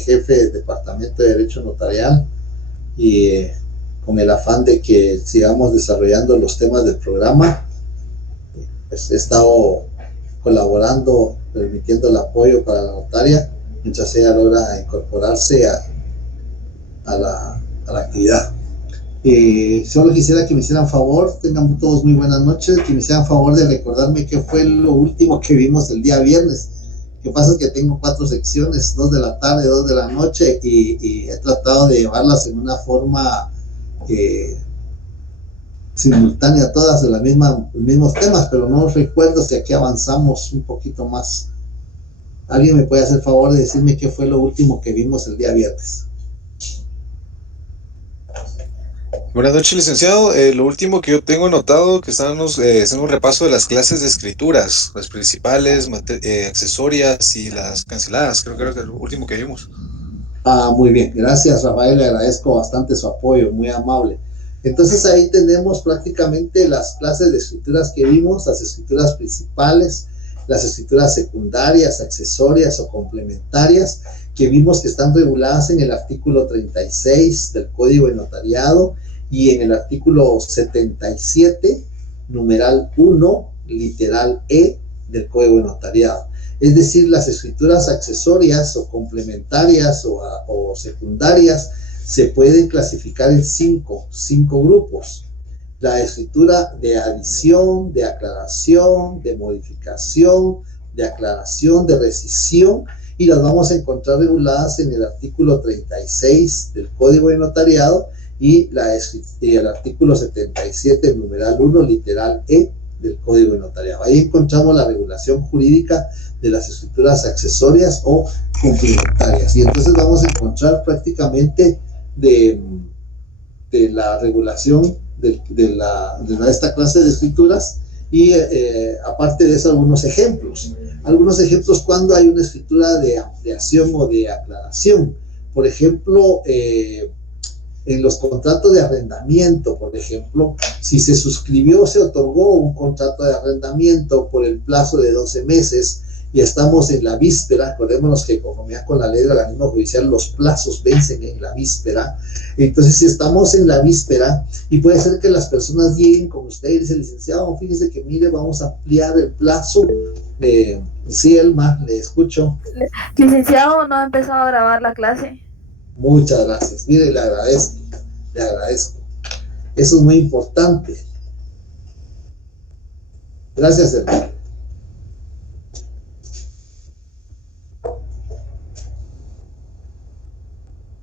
jefe del Departamento de Derecho Notarial y con el afán de que sigamos desarrollando los temas del programa, pues he estado colaborando, permitiendo el apoyo para la notaria mientras ella logra incorporarse a la actividad. Solo quisiera que me hicieran favor, tengan todos muy buenas noches, que me hicieran favor de recordarme qué fue lo último que vimos el día viernes. Lo que pasa es que tengo 4 secciones, 2 de la tarde, 2 de la noche, y he tratado de llevarlas en una forma simultánea, todas de los mismos temas, pero no recuerdo si aquí avanzamos un poquito más. ¿Alguien me puede hacer favor de decirme qué fue lo último que vimos el día viernes? Buenas noches, licenciado. Lo último que yo tengo anotado, que estamos haciendo un repaso de las clases de escrituras, las principales, accesorias y las canceladas. Creo que era lo último que vimos. Muy bien, gracias Rafael, le agradezco bastante su apoyo, muy amable. Entonces ahí tenemos prácticamente las clases de escrituras que vimos, las escrituras principales, las escrituras secundarias, accesorias o complementarias, que vimos que están reguladas en el artículo 36 del Código de Notariado y en el artículo 77, numeral 1, literal E del Código de Notariado. Es decir, las escrituras accesorias o complementarias o secundarias se pueden clasificar en cinco grupos. La escritura de adición, de aclaración, de modificación, de aclaración, de rescisión, y las vamos a encontrar reguladas en el artículo 36 del Código de Notariado y el artículo 77, numeral 1, literal E del Código de Notariado. Ahí encontramos la regulación jurídica de las escrituras accesorias o complementarias. Y entonces vamos a encontrar prácticamente de la regulación de esta clase de escrituras y aparte de eso algunos ejemplos cuando hay una escritura de ampliación o de aclaración. Por ejemplo, en los contratos de arrendamiento, por ejemplo, si se suscribió o se otorgó un contrato de arrendamiento por el plazo de 12 meses y estamos en la víspera, acordémonos que conforme con la ley de organismo judicial los plazos vencen en la víspera. Entonces, si estamos en la víspera y puede ser que las personas lleguen con usted y dicen, licenciado, fíjese que mire, vamos a ampliar el plazo. Sí, Elma, le escucho. Licenciado, no ha empezado a grabar la clase. Muchas gracias. Mire, le agradezco. Eso es muy importante. Gracias, Elma.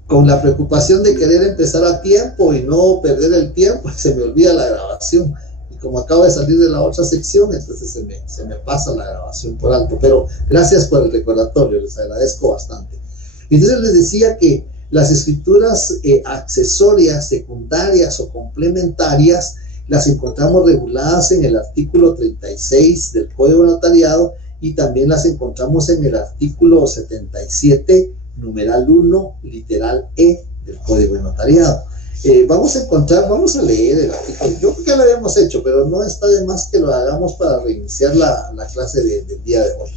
Con la preocupación de querer empezar a tiempo y no perder el tiempo, se me olvida la grabación. Y como acabo de salir de la otra sección, entonces se me pasa la grabación por alto. Pero gracias por el recordatorio, les agradezco bastante. Entonces les decía que las escrituras accesorias, secundarias o complementarias las encontramos reguladas en el artículo 36 del Código de Notariado y también las encontramos en el artículo 77, numeral 1, literal E del Código de Notariado. Vamos a leer el artículo. Yo creo que lo habíamos hecho, pero no está de más que lo hagamos para reiniciar la clase del día de hoy.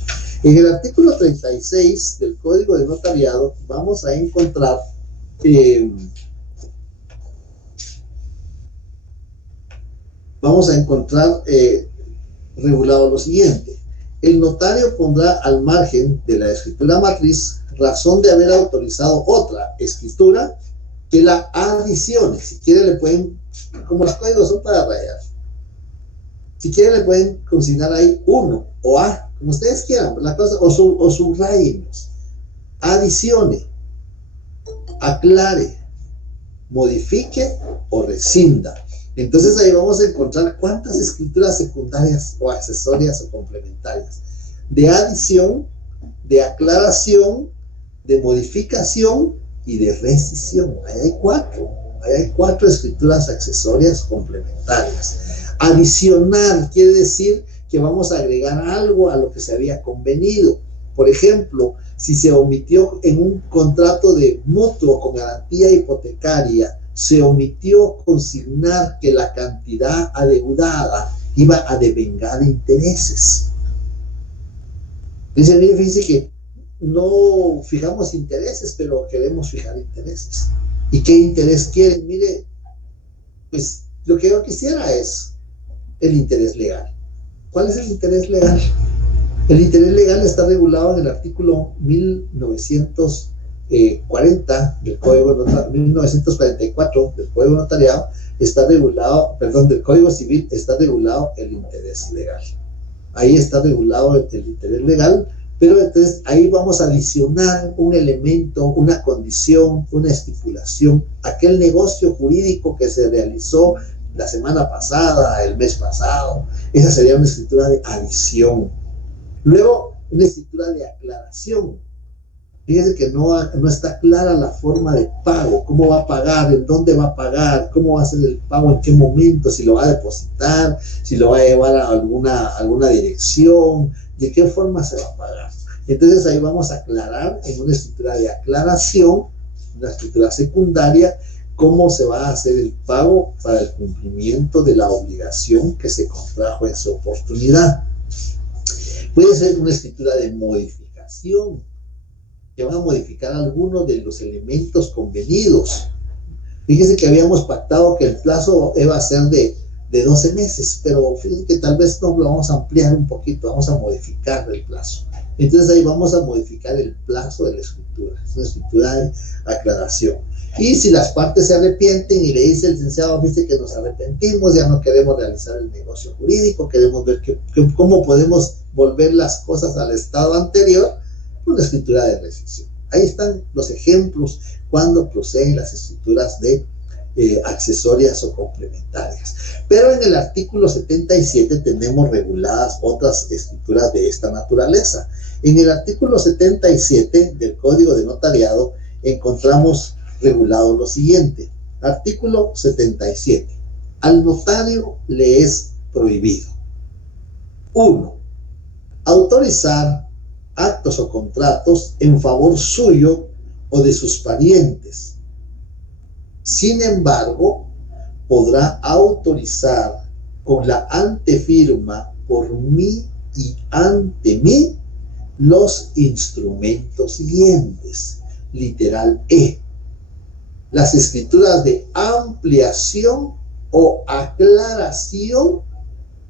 En el artículo 36 del Código de Notariado vamos a encontrar regulado lo siguiente. El notario pondrá al margen de la escritura matriz razón de haber autorizado otra escritura que la adicione. Si quiere le pueden, como los códigos son para rayar, si quiere le pueden consignar ahí 1 o A, como ustedes quieran, la cosa, o subrayenlos. Adicione, aclare, modifique o rescinda. Entonces ahí vamos a encontrar cuántas escrituras secundarias o accesorias o complementarias. De adición, de aclaración, de modificación y de rescisión. Ahí hay 4 escrituras accesorias complementarias. Adicional quiere decir que vamos a agregar algo a lo que se había convenido. Por ejemplo, si se omitió en un contrato de mutuo con garantía hipotecaria, se omitió consignar que la cantidad adeudada iba a devengar intereses. Dice, mire, fíjese que no fijamos intereses, pero queremos fijar intereses. ¿Y qué interés quieren? Mire, pues lo que yo quisiera es el interés legal. ¿Cuál es el interés legal? El interés legal está regulado en el artículo 1940 del Código Notariado, 1944 del Código Notariado, está regulado, perdón, del Código Civil está regulado el interés legal. Ahí está regulado el interés legal, pero entonces ahí vamos a adicionar un elemento, una condición, una estipulación, aquel negocio jurídico que se realizó la semana pasada, el mes pasado, esa sería una escritura de adición. Luego, una escritura de aclaración. Fíjense que no está clara la forma de pago, cómo va a pagar, en dónde va a pagar, cómo va a hacer el pago, en qué momento, si lo va a depositar, si lo va a llevar a alguna dirección, de qué forma se va a pagar. Entonces ahí vamos a aclarar en una escritura de aclaración, una escritura secundaria, cómo se va a hacer el pago para el cumplimiento de la obligación que se contrajo en su oportunidad. Puede ser una escritura de modificación, que van a modificar algunos de los elementos convenidos. Fíjese que habíamos pactado que el plazo iba a ser de 12 meses, pero fíjense que tal vez no lo vamos a ampliar un poquito, vamos a modificar el plazo. Entonces ahí vamos a modificar el plazo de la escritura, es una escritura de aclaración. Y si las partes se arrepienten y le dice el licenciado, dice que nos arrepentimos, ya no queremos realizar el negocio jurídico, queremos ver cómo podemos volver las cosas al estado anterior, una escritura de rescisión. Ahí están los ejemplos cuando proceden las escrituras de accesorias o complementarias. Pero en el artículo 77 tenemos reguladas otras escrituras de esta naturaleza. En el artículo 77 del Código de Notariado encontramos regulado lo siguiente. Artículo 77. Al notario le es prohibido: 1. Autorizar actos o contratos en favor suyo o de sus parientes. Sin embargo, podrá autorizar con la antefirma por mí y ante mí los instrumentos siguientes. Literal E. Las escrituras de ampliación o aclaración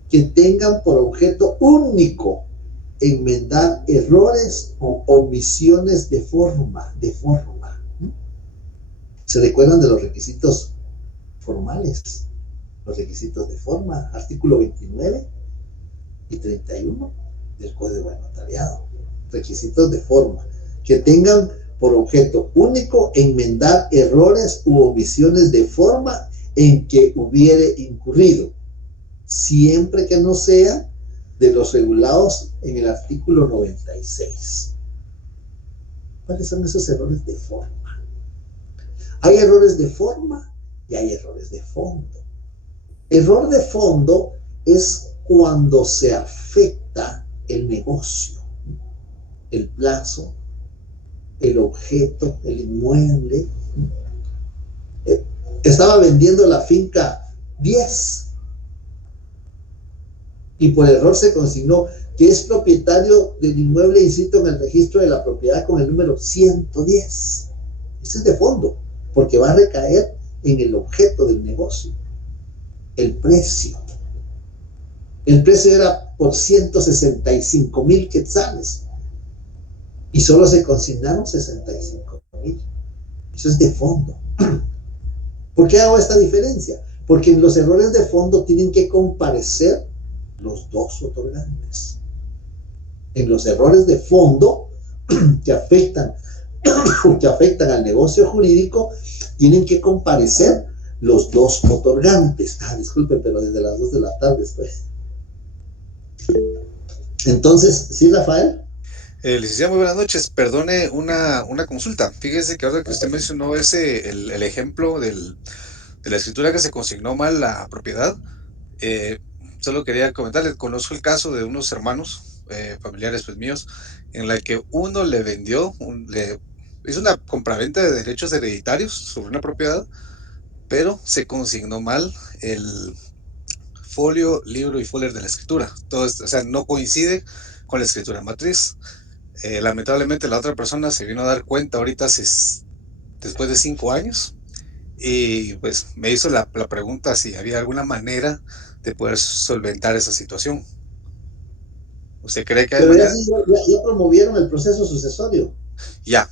que tengan por objeto único enmendar errores o omisiones de forma. ¿Se recuerdan de los requisitos formales? Los requisitos de forma, artículo 29 y 31 del Código de Notariado. Requisitos de forma que tengan por objeto único enmendar errores u omisiones de forma en que hubiere incurrido, siempre que no sea de los regulados en el artículo 96. ¿Cuáles son esos errores de forma? Hay errores de forma y hay errores de fondo. Error de fondo es cuando se afecta el negocio, el plazo, el objeto, el inmueble. Estaba vendiendo la finca 10 y por error se consignó que es propietario del inmueble inscrito en el registro de la propiedad con el número 110. Eso es de fondo, porque va a recaer en el objeto del negocio. El precio. El precio era por 165,000 quetzales y solo se consignaron 65,000. Eso es de fondo. ¿Por qué hago esta diferencia? Porque en los errores de fondo tienen que comparecer los dos otorgantes. En los errores de fondo que afectan al negocio jurídico, tienen que comparecer los dos otorgantes. Disculpen, pero desde las 2 de la tarde estoy. Entonces, ¿sí, Rafael? Licenciado, muy buenas noches. Perdone una consulta. Fíjese que ahora que usted mencionó el ejemplo de la escritura que se consignó mal la propiedad, solo quería comentarles, conozco el caso de unos hermanos familiares pues míos, en la que uno le vendió, hizo una compraventa de derechos hereditarios sobre una propiedad, pero se consignó mal el folio, libro y folder de la escritura. Todo esto, o sea, no coincide con la escritura matriz. Lamentablemente la otra persona se vino a dar cuenta ahorita después de 5 años y pues me hizo la pregunta si había alguna manera de poder solventar esa situación. ¿Usted cree que hay Pero manera? ya promovieron el proceso sucesorio Ya,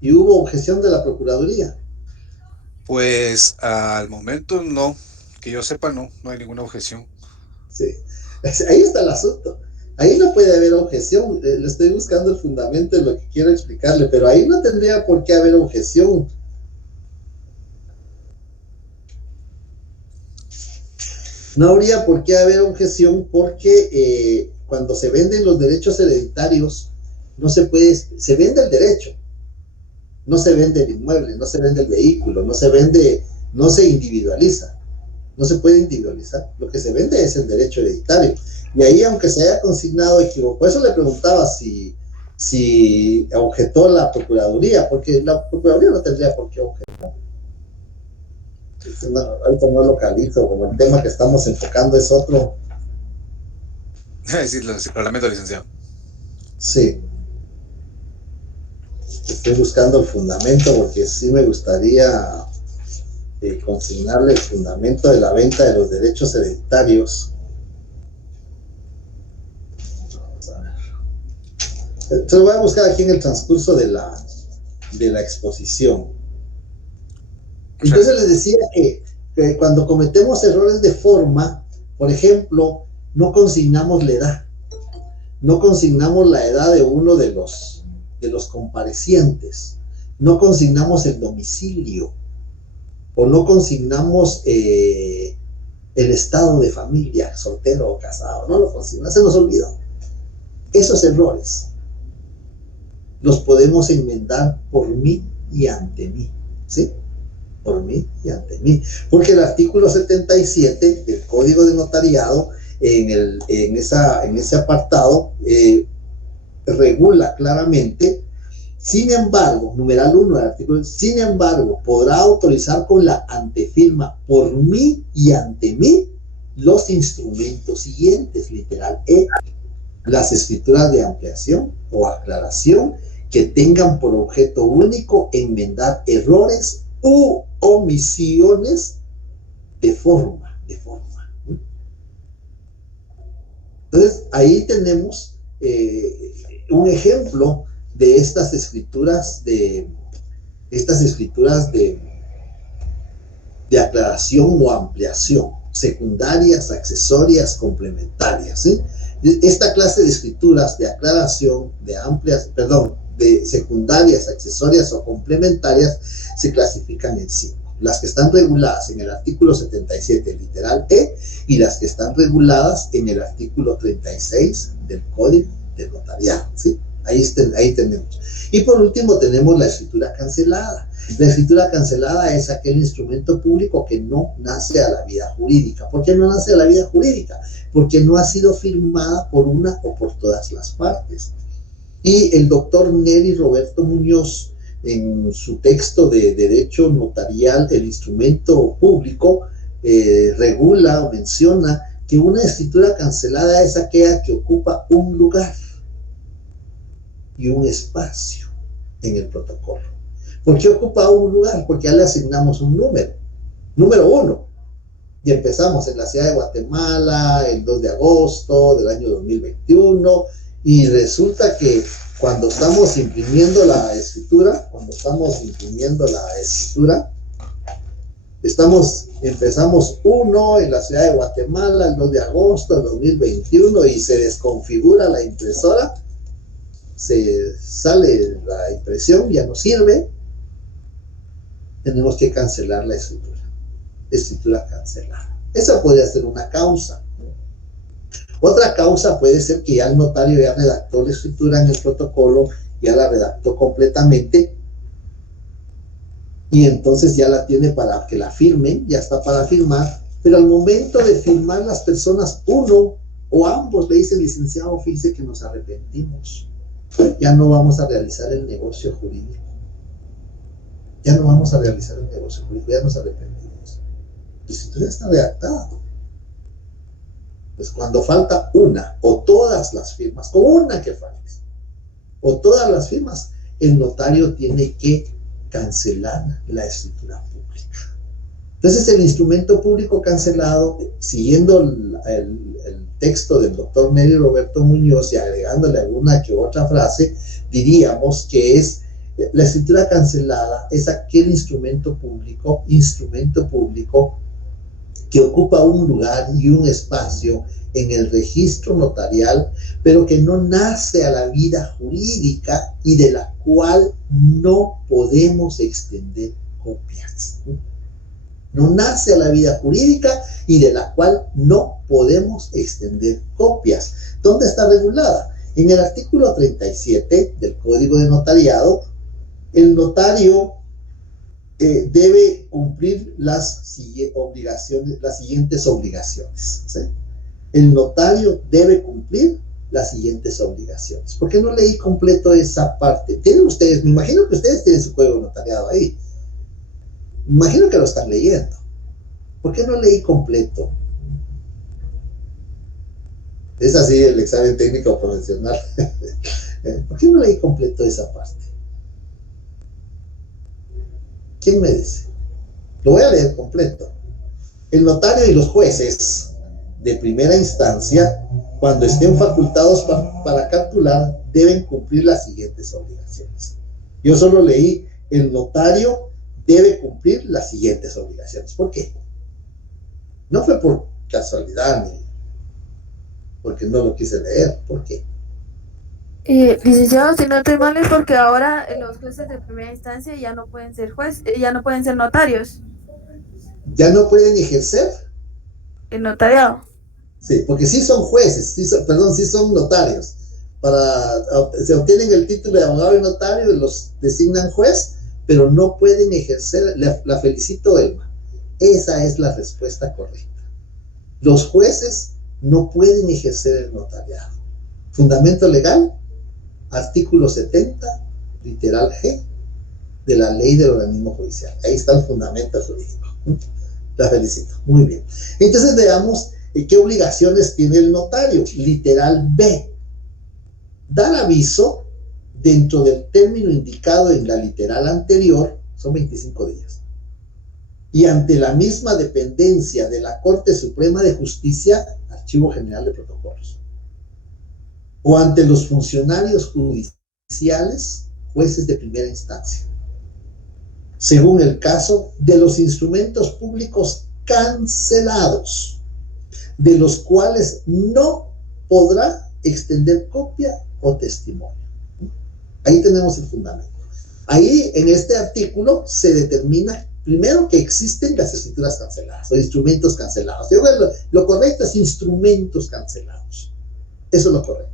y hubo objeción de la Procuraduría. pues al momento no, que yo sepa no hay ninguna objeción. Sí. Ahí está el asunto. Ahí no puede haber objeción. Le estoy buscando el fundamento de lo que quiero explicarle, pero ahí no tendría por qué haber objeción. No habría por qué haber objeción porque cuando se venden los derechos hereditarios, no se puede, se vende el derecho, no se vende el inmueble, no se vende el vehículo, no se vende, no se individualiza, no se puede individualizar. Lo que se vende es el derecho hereditario. Y ahí, aunque se haya consignado equivocado, por eso le preguntaba si objetó la Procuraduría, porque la Procuraduría no tendría por qué objetar. No, ahorita no localizo, como el tema que estamos enfocando es otro. Sí, lo lamento, licenciado. Sí, estoy buscando el fundamento porque sí me gustaría consignarle el fundamento de la venta de los derechos hereditarios. Vamos a ver. Se lo voy a buscar aquí en el transcurso de la exposición. Entonces les decía que cuando cometemos errores de forma, por ejemplo, no consignamos la edad, no consignamos la edad de uno de los comparecientes, no consignamos el domicilio o no consignamos el estado de familia, soltero o casado, no lo consignamos, se nos olvidó. Esos errores los podemos enmendar por mí y ante mí, ¿sí? Por mí y ante mí. Porque el artículo 77 del Código de Notariado, en ese apartado, regula claramente, sin embargo, numeral 1 del artículo, sin embargo, podrá autorizar con la antefirma por mí y ante mí los instrumentos siguientes, literal E, las escrituras de ampliación o aclaración que tengan por objeto único enmendar errores u omisiones de forma. Entonces, ahí tenemos un ejemplo de estas escrituras de aclaración o ampliación, secundarias, accesorias, complementarias, ¿sí? Esta clase de escrituras de aclaración, de secundarias, accesorias o complementarias se clasifican en 5. Las que están reguladas en el artículo 77, literal E, y las que están reguladas en el artículo 36 del Código de Notariado, ¿sí? Ahí tenemos. Y por último tenemos la escritura cancelada. La escritura cancelada es aquel instrumento público que no nace a la vida jurídica. ¿Por qué no nace a la vida jurídica? Porque no ha sido firmada por una o por todas las partes. Y el doctor Neri Roberto Muñoz, en su texto de Derecho Notarial, el instrumento público, regula o menciona que una escritura cancelada es aquella que ocupa un lugar y un espacio en el protocolo. ¿Por qué ocupa un lugar? Porque ya le asignamos un número 1, y empezamos en la ciudad de Guatemala el 2 de agosto del año 2021, y resulta que cuando estamos imprimiendo la escritura, empezamos 1 en la ciudad de Guatemala el 2 de agosto del 2021 y se desconfigura la impresora, se sale la impresión, ya no sirve, tenemos que cancelar la escritura cancelada. Esa podría ser una causa. Otra causa puede ser que ya el notario ya redactó la escritura en el protocolo, ya la redactó completamente y entonces ya la tiene para que la firmen, ya está para firmar, pero al momento de firmar las personas, uno o ambos le dicen: licenciado, fíjese que nos arrepentimos, ya no vamos a realizar el negocio jurídico. Ya nos arrepentimos. La escritura está redactada. Pues cuando falta una o todas las firmas, con una que falte, o todas las firmas, el notario tiene que cancelar la escritura pública. Entonces el instrumento público cancelado, siguiendo el texto del doctor Neri Roberto Muñoz y agregándole alguna que otra frase, diríamos que es la escritura cancelada es aquel instrumento público que ocupa un lugar y un espacio en el registro notarial, pero que no nace a la vida jurídica y de la cual no podemos extender copias. No nace a la vida jurídica y de la cual no podemos extender copias. ¿Dónde está regulada? En el artículo 37 del Código de Notariado, el notario debe cumplir las siguientes obligaciones. ¿Sí? El notario debe cumplir las siguientes obligaciones. ¿Por qué no leí completo esa parte? Tienen ustedes, me imagino que ustedes tienen su código notariado ahí. Me imagino que lo están leyendo. ¿Por qué no leí completo? Es así el examen técnico profesional. ¿Por qué no leí completo esa parte? ¿Quién me dice? Lo voy a leer completo. El notario y los jueces de primera instancia, cuando estén facultados para calcular, deben cumplir las siguientes obligaciones. Yo solo leí, el notario debe cumplir las siguientes obligaciones. ¿Por qué? No fue por casualidad ni porque no lo quise leer. ¿Por qué? Licenciado, si no estoy mal es porque ahora los jueces de primera instancia ya no pueden ser ya no pueden ser notarios. ¿Ya no pueden ejercer? El notariado. Sí, porque sí son jueces, sí son notarios. Se obtienen el título de abogado y notario y los designan juez, pero no pueden ejercer. La felicito, Elma. Esa es la respuesta correcta. Los jueces no pueden ejercer el notariado. Fundamento legal, artículo 70, literal G, de la ley del organismo judicial. Ahí está el fundamento jurídico. La felicito. Muy bien. Entonces veamos qué obligaciones tiene el notario. Literal B. Dar aviso dentro del término indicado en la literal anterior, son 25 días. Y ante la misma dependencia de la Corte Suprema de Justicia, Archivo General de Protocolos. O ante los funcionarios judiciales, jueces de primera instancia. Según el caso, de los instrumentos públicos cancelados, de los cuales no podrá extender copia o testimonio. Ahí tenemos el fundamento. Ahí, en este artículo, se determina primero que existen las escrituras canceladas o instrumentos cancelados. Lo correcto es instrumentos cancelados. Eso es lo correcto.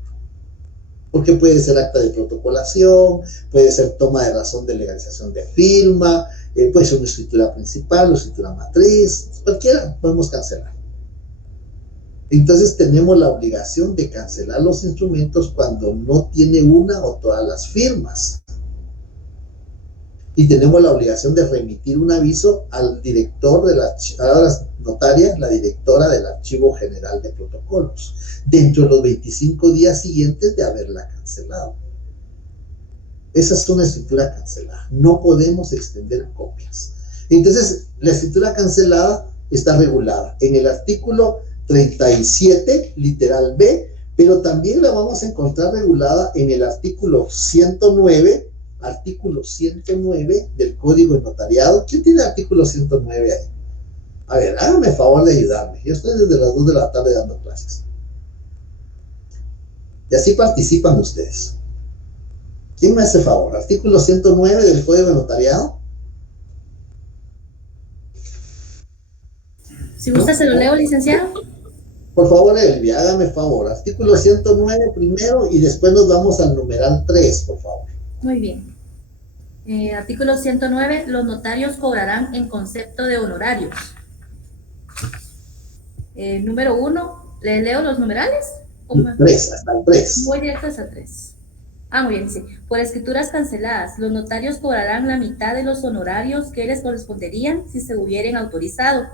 Porque puede ser acta de protocolación, puede ser toma de razón de legalización de firma, puede ser una escritura principal, una escritura matriz, cualquiera podemos cancelar. Entonces tenemos la obligación de cancelar los instrumentos cuando no tiene una o todas las firmas. Y tenemos la obligación de remitir un aviso al director de la notaria, la directora del Archivo General de Protocolos, dentro de los 25 días siguientes de haberla cancelado. Esa es una escritura cancelada. No podemos extender copias. Entonces, la escritura cancelada está regulada en el artículo 37, literal B, pero también la vamos a encontrar regulada en el artículo 109 del Código de Notariado. ¿Quién tiene el artículo 109 ahí? A ver, hágame el favor de ayudarme. Yo estoy desde las 2 de la tarde dando clases. Y así participan ustedes. ¿Quién me hace favor? Artículo 109 del Código de Notariado. Si gusta, se lo leo, licenciado. Por favor, Elvia, hágame el favor. Artículo 109 primero y después nos vamos al numeral 3, por favor. Muy bien. Artículo 109. Los notarios cobrarán en concepto de honorarios. Número 1. ¿Le leo los numerales? 3, hasta el 3. Voy directo hasta el 3. Muy bien, sí. Por escrituras canceladas, los notarios cobrarán la mitad de los honorarios que les corresponderían si se hubieran autorizado.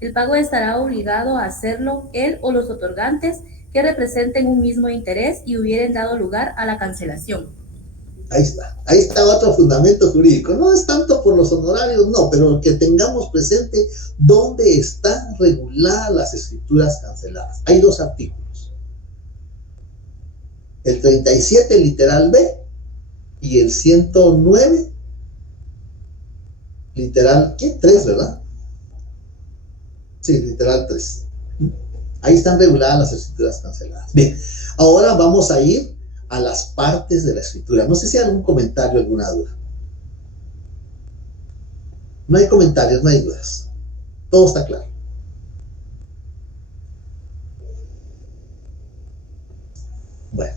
El pago estará obligado a hacerlo él o los otorgantes que representen un mismo interés y hubieran dado lugar a la cancelación. Ahí está otro fundamento jurídico. No es tanto por los honorarios, no, pero que tengamos presente dónde están reguladas las escrituras canceladas. Hay dos artículos. El 37, literal B, y el 109, literal, ¿qué? 3, ¿verdad? Sí, literal 3. Ahí están reguladas las escrituras canceladas. Bien, ahora vamos a ir a las partes de la escritura. No sé si hay algún comentario, alguna duda. No hay comentarios, no hay dudas. Todo está claro. Bueno.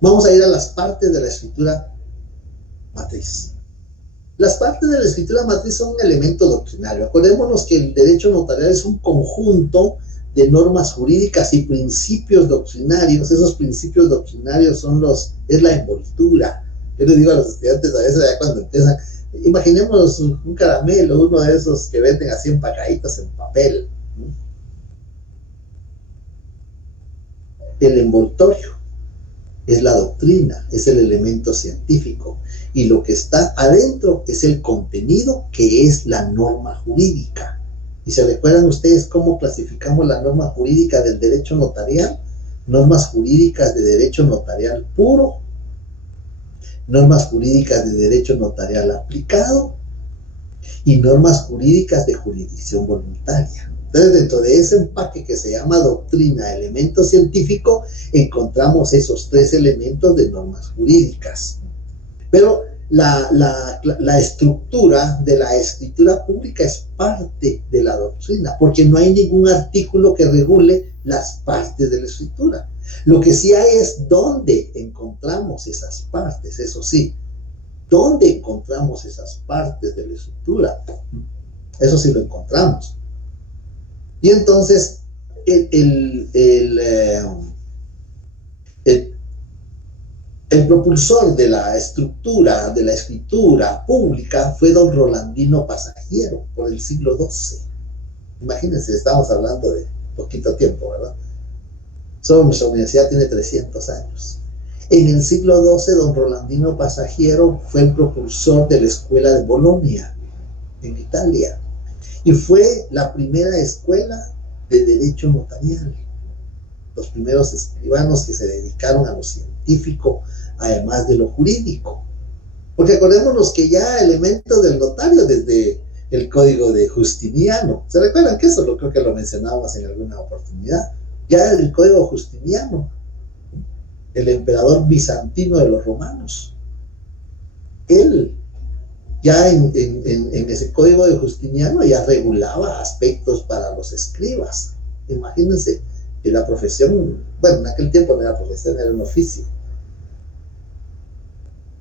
Vamos a ir a las partes de la escritura matriz. Las partes de la escritura matriz son un elemento doctrinario. Acordémonos que el derecho notarial es un conjunto de normas jurídicas y principios doctrinarios. Esos principios doctrinarios es la envoltura. Yo les digo a los estudiantes a veces ya cuando empiezan, imaginemos un caramelo, uno de esos que venden así empacaditos en papel. El envoltorio es la doctrina, es el elemento científico, y lo que está adentro es el contenido, que es la norma jurídica. ¿Y se recuerdan ustedes cómo clasificamos la norma jurídica del derecho notarial? Normas jurídicas de derecho notarial puro, normas jurídicas de derecho notarial aplicado y normas jurídicas de jurisdicción voluntaria. Entonces, dentro de ese empaque que se llama doctrina, elemento científico, encontramos esos tres elementos de normas jurídicas. Pero la estructura de la escritura pública es parte de la doctrina, porque no hay ningún artículo que regule las partes de la escritura. Lo que sí hay es dónde encontramos esas partes, eso sí. ¿Dónde encontramos esas partes de la escritura? Eso sí lo encontramos. Y entonces, el propulsor de la estructura, de la escritura pública, fue don Rolandino Pasajiero, por el siglo XII. Imagínense, estamos hablando de poquito tiempo, ¿verdad? Solo nuestra universidad tiene 300 años. En el siglo XII, don Rolandino Pasajiero fue el propulsor de la escuela de Bolonia, en Italia. Y fue la primera escuela de derecho notarial. Los primeros escribanos que se dedicaron a lo científico, además de lo jurídico. Porque acordémonos que ya elementos del notario desde el Código de Justiniano. ¿Se recuerdan que eso creo que lo mencionábamos en alguna oportunidad? Ya el Código Justiniano, el emperador bizantino de los romanos, él ya en ese Código de Justiniano ya regulaba aspectos para los escribas. Imagínense que la profesión, bueno, en aquel tiempo no era profesión, era un oficio.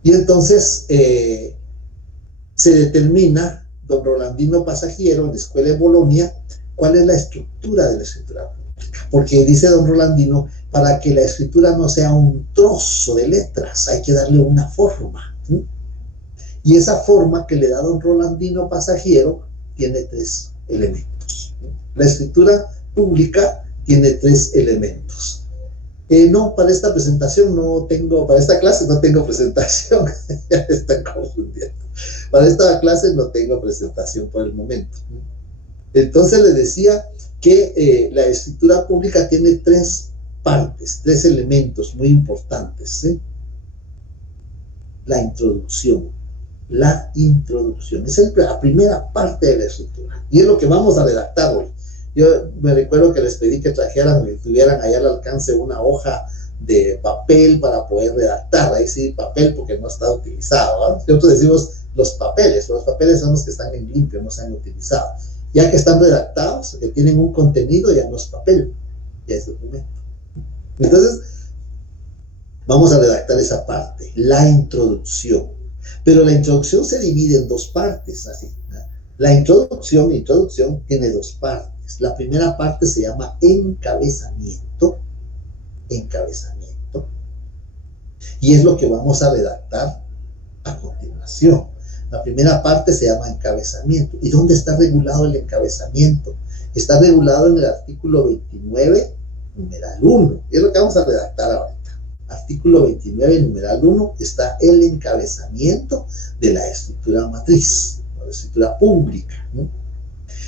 Y entonces se determina, don Rolandino Pasajiero, en la escuela de Bolonia, cuál es la estructura de la escritura pública. Porque dice don Rolandino, para que la escritura no sea un trozo de letras, hay que darle una forma. Y esa forma que le da don Rolandino Pasajiero tiene tres elementos. La escritura pública tiene tres elementos. No, para esta presentación no tengo, para esta clase no tengo presentación. Ya me están confundiendo. Para esta clase no tengo presentación por el momento. Entonces les decía que la escritura pública tiene tres partes, tres elementos muy importantes. La introducción. La introducción es la primera parte de la escritura y es lo que vamos a redactar hoy. Yo me recuerdo que les pedí que trajeran y tuvieran allá al alcance una hoja de papel para poder redactar. Ahí sí, papel porque no está utilizado, ¿no? Nosotros decimos los papeles son los que están en limpio, no se han utilizado. Ya que están redactados, que tienen un contenido, ya no es papel, ya es documento. Entonces, vamos a redactar esa parte, la introducción. Pero la introducción se divide en dos partes, así, ¿no? La introducción tiene dos partes. La primera parte se llama encabezamiento, y es lo que vamos a redactar a continuación. La primera parte se llama encabezamiento. ¿Y dónde está regulado el encabezamiento? Está regulado en el artículo 29, numeral 1. Es lo que vamos a redactar ahorita. Artículo 29, numeral 1, está el encabezamiento de la estructura matriz, la estructura pública, ¿no?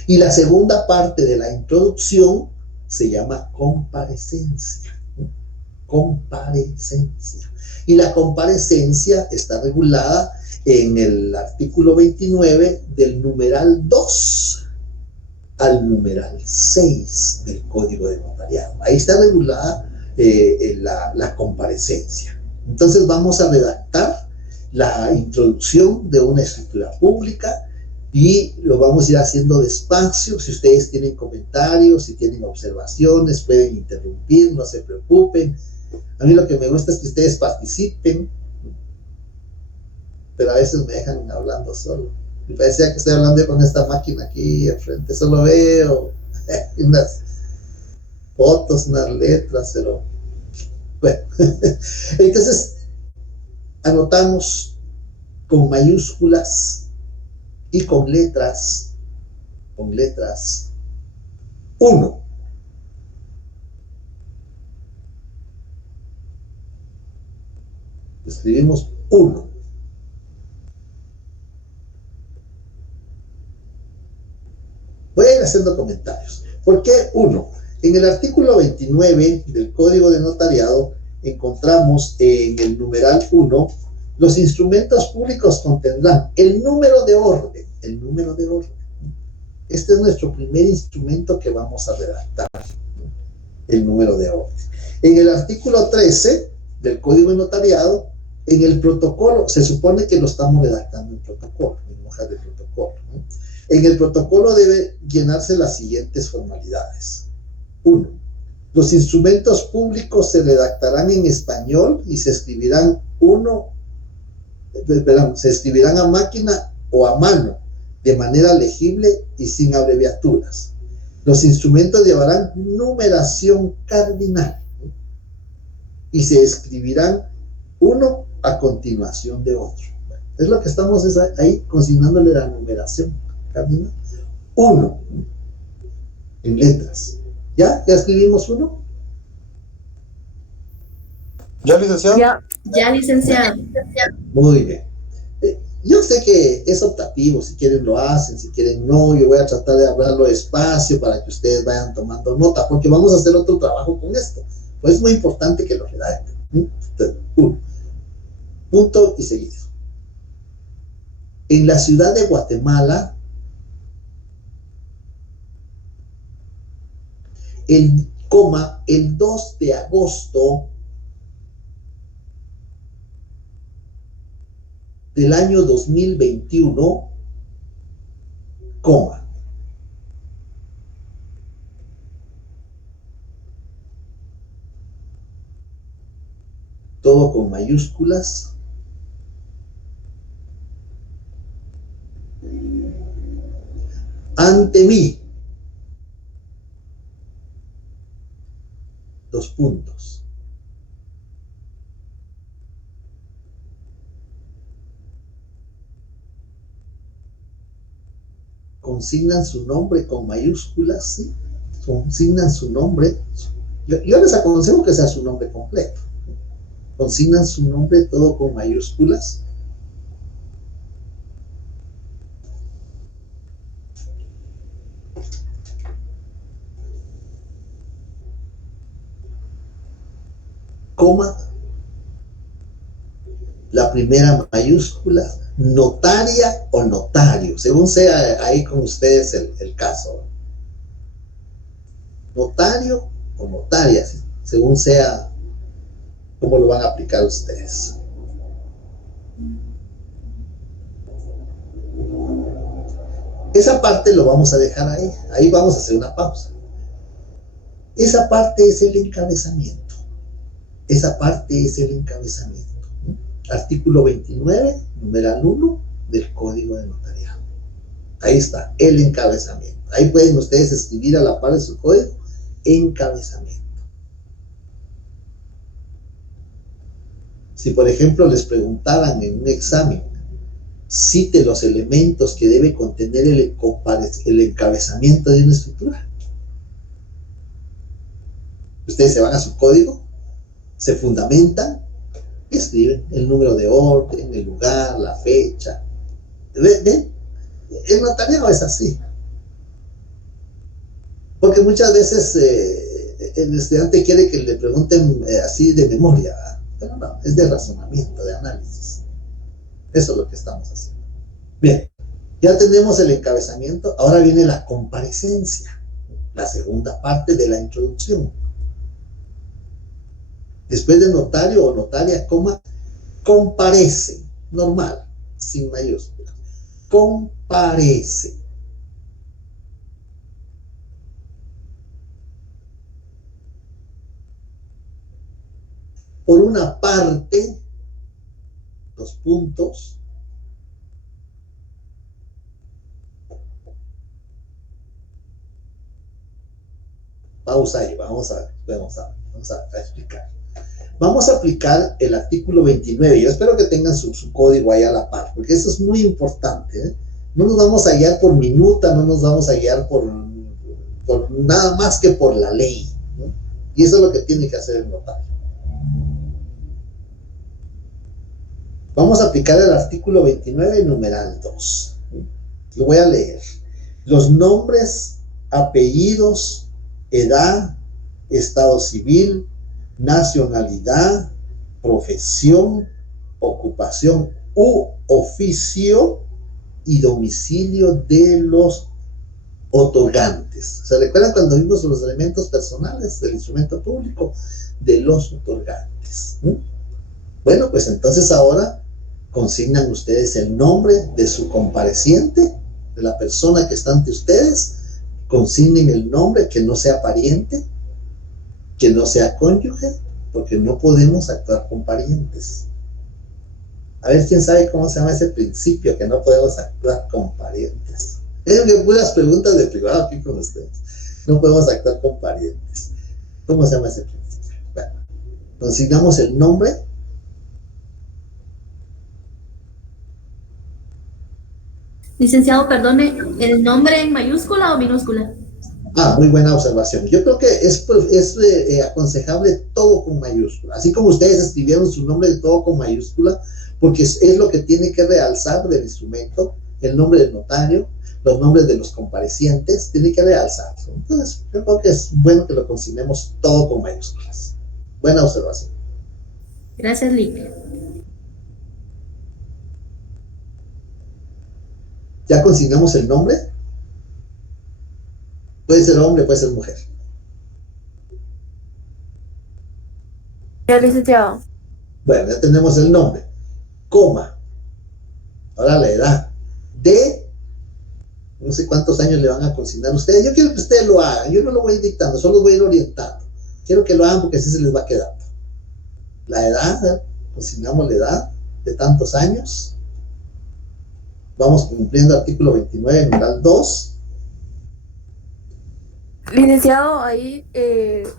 Y la segunda parte de la introducción se llama comparecencia, ¿no? Comparecencia. Y la comparecencia está regulada en el artículo 29 del numeral 2 al numeral 6 del Código de Notariado. Ahí está regulada la comparecencia. Entonces vamos a redactar la introducción de una escritura pública y lo vamos a ir haciendo despacio. Si ustedes tienen comentarios, si tienen observaciones, pueden interrumpir, no se preocupen. A mí lo que me gusta es que ustedes participen, pero a veces me dejan hablando solo. Me parecía que estoy hablando con esta máquina aquí enfrente, solo veo unas fotos, unas letras, pero bueno. Entonces, anotamos con mayúsculas y con letras 1. Escribimos 1. Voy a ir haciendo comentarios. ¿Por qué 1? En el artículo 29 del Código de Notariado encontramos en el numeral 1, los instrumentos públicos contendrán el número de orden, Este es nuestro primer instrumento que vamos a redactar, ¿no? El número de orden. En el artículo 13 del Código de Notariado, en el protocolo, se supone que lo estamos redactando en protocolo, en hojas de protocolo, ¿no? En el protocolo debe llenarse las siguientes formalidades. 1. Los instrumentos públicos se redactarán en español y se escribirán se escribirán a máquina o a mano, de manera legible y sin abreviaturas. Los instrumentos llevarán numeración cardinal, ¿no? Y se escribirán uno a continuación de otro. Bueno, es lo que estamos ahí consignándole la numeración cardinal. 1 en letras. ¿Ya escribimos 1? ¿Ya, licenciado? Ya, licenciado. Muy bien. Yo sé que es optativo, si quieren lo hacen, si quieren no. Yo voy a tratar de hablarlo despacio para que ustedes vayan tomando nota, porque vamos a hacer otro trabajo con esto. Pues es muy importante que lo redacten. 1. Punto y seguido. En la ciudad de Guatemala, el 2 de agosto del año 2021, todo con mayúsculas, ante mí, 2 puntos. Consignan su nombre con mayúsculas, ¿sí? Consignan su nombre. Yo les aconsejo que sea su nombre completo. Consignan su nombre todo con mayúsculas. Coma, la primera mayúscula, notaria o notario, según sea ahí con ustedes el caso. Notario o notaria, según sea cómo lo van a aplicar ustedes. Esa parte lo vamos a dejar ahí. Ahí vamos a hacer una pausa. Esa parte es el encabezamiento. Artículo 29, numeral 1 del Código de Notariado. Ahí está, el encabezamiento. Ahí pueden ustedes escribir a la par de su código, encabezamiento. Si por ejemplo les preguntaran en un examen, cite los elementos que debe contener el encabezamiento de una escritura. Ustedes se van a su código, se fundamentan y escriben el número de orden, el lugar, la fecha. ¿Ven? El notariado es así. Porque muchas veces el estudiante quiere que le pregunten así de memoria, ¿verdad? Pero no, es de razonamiento, de análisis. Eso es lo que estamos haciendo. Bien, ya tenemos el encabezamiento, ahora viene la comparecencia, la segunda parte de la introducción. Después de notario o notaria, coma, comparece, normal, sin mayúsculas. Comparece. Por una parte, los puntos, pausa ahí, vamos a explicar. Vamos a aplicar el artículo 29. Yo espero que tengan su código ahí a la par, porque eso es muy importante, ¿eh? No nos vamos a guiar por minuta, no nos vamos a guiar por nada más que por la ley, ¿no? Y eso es lo que tiene que hacer el notario. Vamos a aplicar el artículo 29, numeral 2. Lo voy a leer. Los nombres, apellidos, edad, estado civil, nacionalidad, profesión, ocupación u oficio y domicilio de los otorgantes. ¿Se recuerdan cuando vimos los elementos personales del instrumento público? De los otorgantes. Bueno, pues entonces ahora consignan ustedes el nombre de su compareciente, de la persona que está ante ustedes. Consignen el nombre, que no sea pariente, que no sea cónyuge, porque no podemos actuar con parientes. A ver quién sabe cómo se llama ese principio, que no podemos actuar con parientes. Es que puras preguntas de privado aquí con ustedes. No podemos actuar con parientes. ¿Cómo se llama ese principio? Bueno, consignamos el nombre. Licenciado, perdone, ¿el nombre en mayúscula o minúscula? Muy buena observación. Yo creo que es aconsejable todo con mayúscula. Así como ustedes escribieron su nombre de todo con mayúscula, porque es lo que tiene que realzar del instrumento, el nombre del notario, los nombres de los comparecientes, tiene que realzar. Entonces, yo creo que es bueno que lo consignemos todo con mayúsculas. Buena observación. Gracias, Lic. ¿Ya consignamos el nombre? Puede ser hombre, puede ser mujer. Ya, licenciado. Bueno, ya tenemos el nombre. Coma. Ahora la edad. No sé cuántos años le van a consignar a ustedes. Yo quiero que ustedes lo hagan. Yo no lo voy a ir dictando, solo voy a ir orientando. Quiero que lo hagan porque así se les va quedando. La edad, consignamos la edad de tantos años. Vamos cumpliendo artículo 29, numeral 2. Licenciado, ahí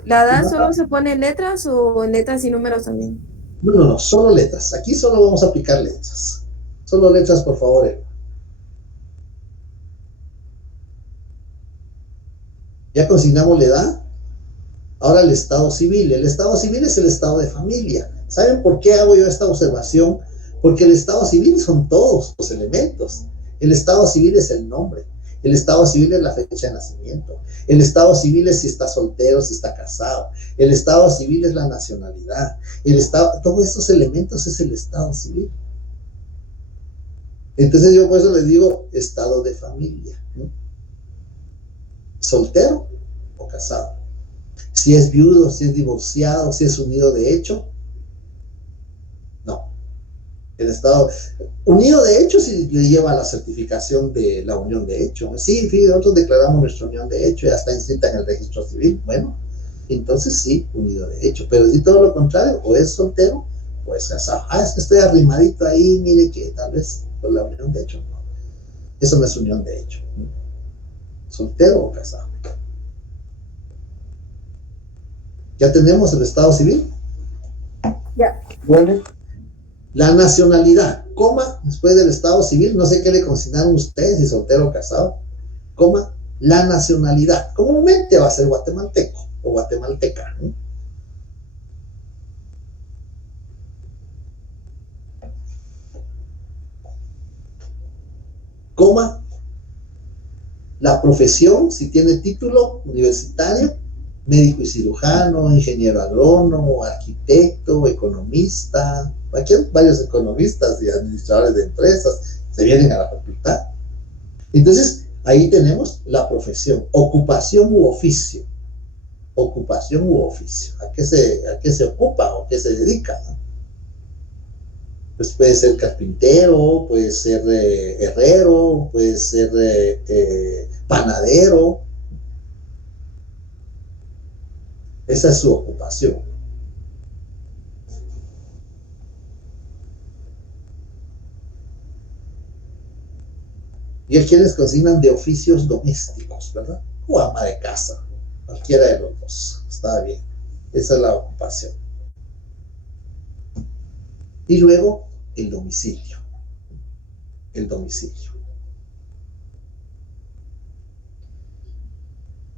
la edad solo se pone en letras o en letras y números también. No, solo letras. Aquí solo vamos a aplicar letras. Solo letras, por favor, Eva. Ya consignamos la edad. Ahora el estado civil. El estado civil es el estado de familia. ¿Saben por qué hago yo esta observación? Porque el estado civil son todos los elementos. El estado civil es el nombre. El estado civil es la fecha de nacimiento. El estado civil es si está soltero, si está casado. El estado civil es la nacionalidad. Todos estos elementos es el estado civil. Entonces yo por eso les digo estado de familia, ¿no? Soltero o casado. Si es viudo, si es divorciado, si es unido de hecho. No. El estado unido de hecho sí le lleva a la certificación de la unión de hecho. Sí, nosotros declaramos nuestra unión de hecho, ya está inscrita en el registro civil. Bueno, entonces sí, unido de hecho. Pero si todo lo contrario, o es soltero o es casado. Es que estoy arrimadito ahí, mire que tal vez por la unión de hecho. No. Eso no es unión de hecho. Soltero o casado. ¿Ya tenemos el estado civil? Ya. Bueno, La nacionalidad, coma, después del estado civil, no sé qué le consignaron ustedes, si soltero o casado, coma, la nacionalidad. Comúnmente va a ser guatemalteco o guatemalteca, ¿no? Coma, la profesión, si tiene título universitario, médico y cirujano, ingeniero agrónomo, arquitecto, economista. Aquí hay varios economistas y administradores de empresas, se vienen a la facultad. Entonces, ahí tenemos la profesión, ocupación u oficio. Ocupación u oficio. ¿A qué se ocupa o qué se dedica? ¿No? Pues puede ser carpintero, puede ser herrero, puede ser panadero. Esa es su ocupación. Y hay quienes consignan de oficios domésticos, ¿verdad? O ama de casa, cualquiera de los dos. Está bien. Esa es la ocupación. Y luego, el domicilio. El domicilio.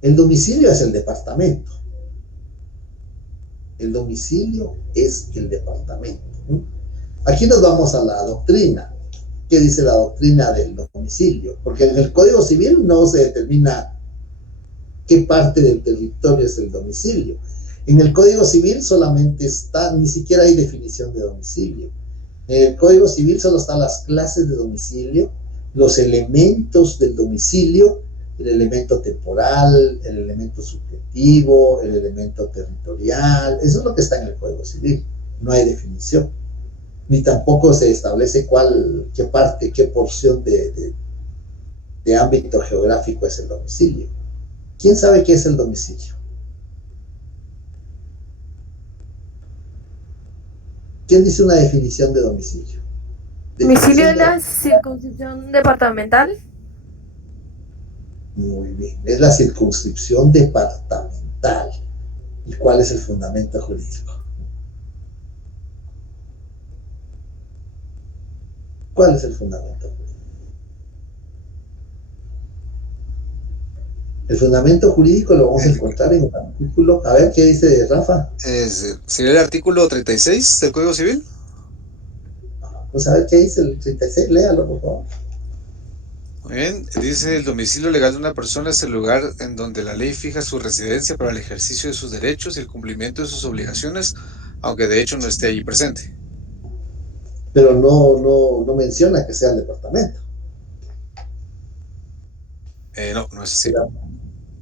El domicilio es el departamento. El domicilio es el departamento. Aquí nos vamos a la doctrina. ¿Qué dice la doctrina del domicilio? Porque en el Código Civil no se determina qué parte del territorio es el domicilio. En el Código Civil solamente está, ni siquiera hay definición de domicilio. En el Código Civil solo están las clases de domicilio, los elementos del domicilio, el elemento temporal, el elemento subjetivo, el elemento territorial. Eso es lo que está en el Código Civil. No hay definición. Ni tampoco se establece qué parte, qué porción de ámbito geográfico es el domicilio. ¿Quién sabe qué es el domicilio? ¿Quién dice una definición de domicilio? Domicilio es la circunscripción departamental. Muy bien, es la circunscripción departamental. ¿Y cuál es el fundamento jurídico? ¿Cuál es el fundamento jurídico? El fundamento jurídico lo vamos a encontrar en el artículo. A ver, ¿qué dice Rafa? ¿Sería el artículo 36 del Código Civil? Pues a ver qué dice el 36, léalo, por favor. Muy bien, dice: el domicilio legal de una persona es el lugar en donde la ley fija su residencia para el ejercicio de sus derechos y el cumplimiento de sus obligaciones, aunque de hecho no esté allí presente. Pero no menciona que sea el departamento. No es así.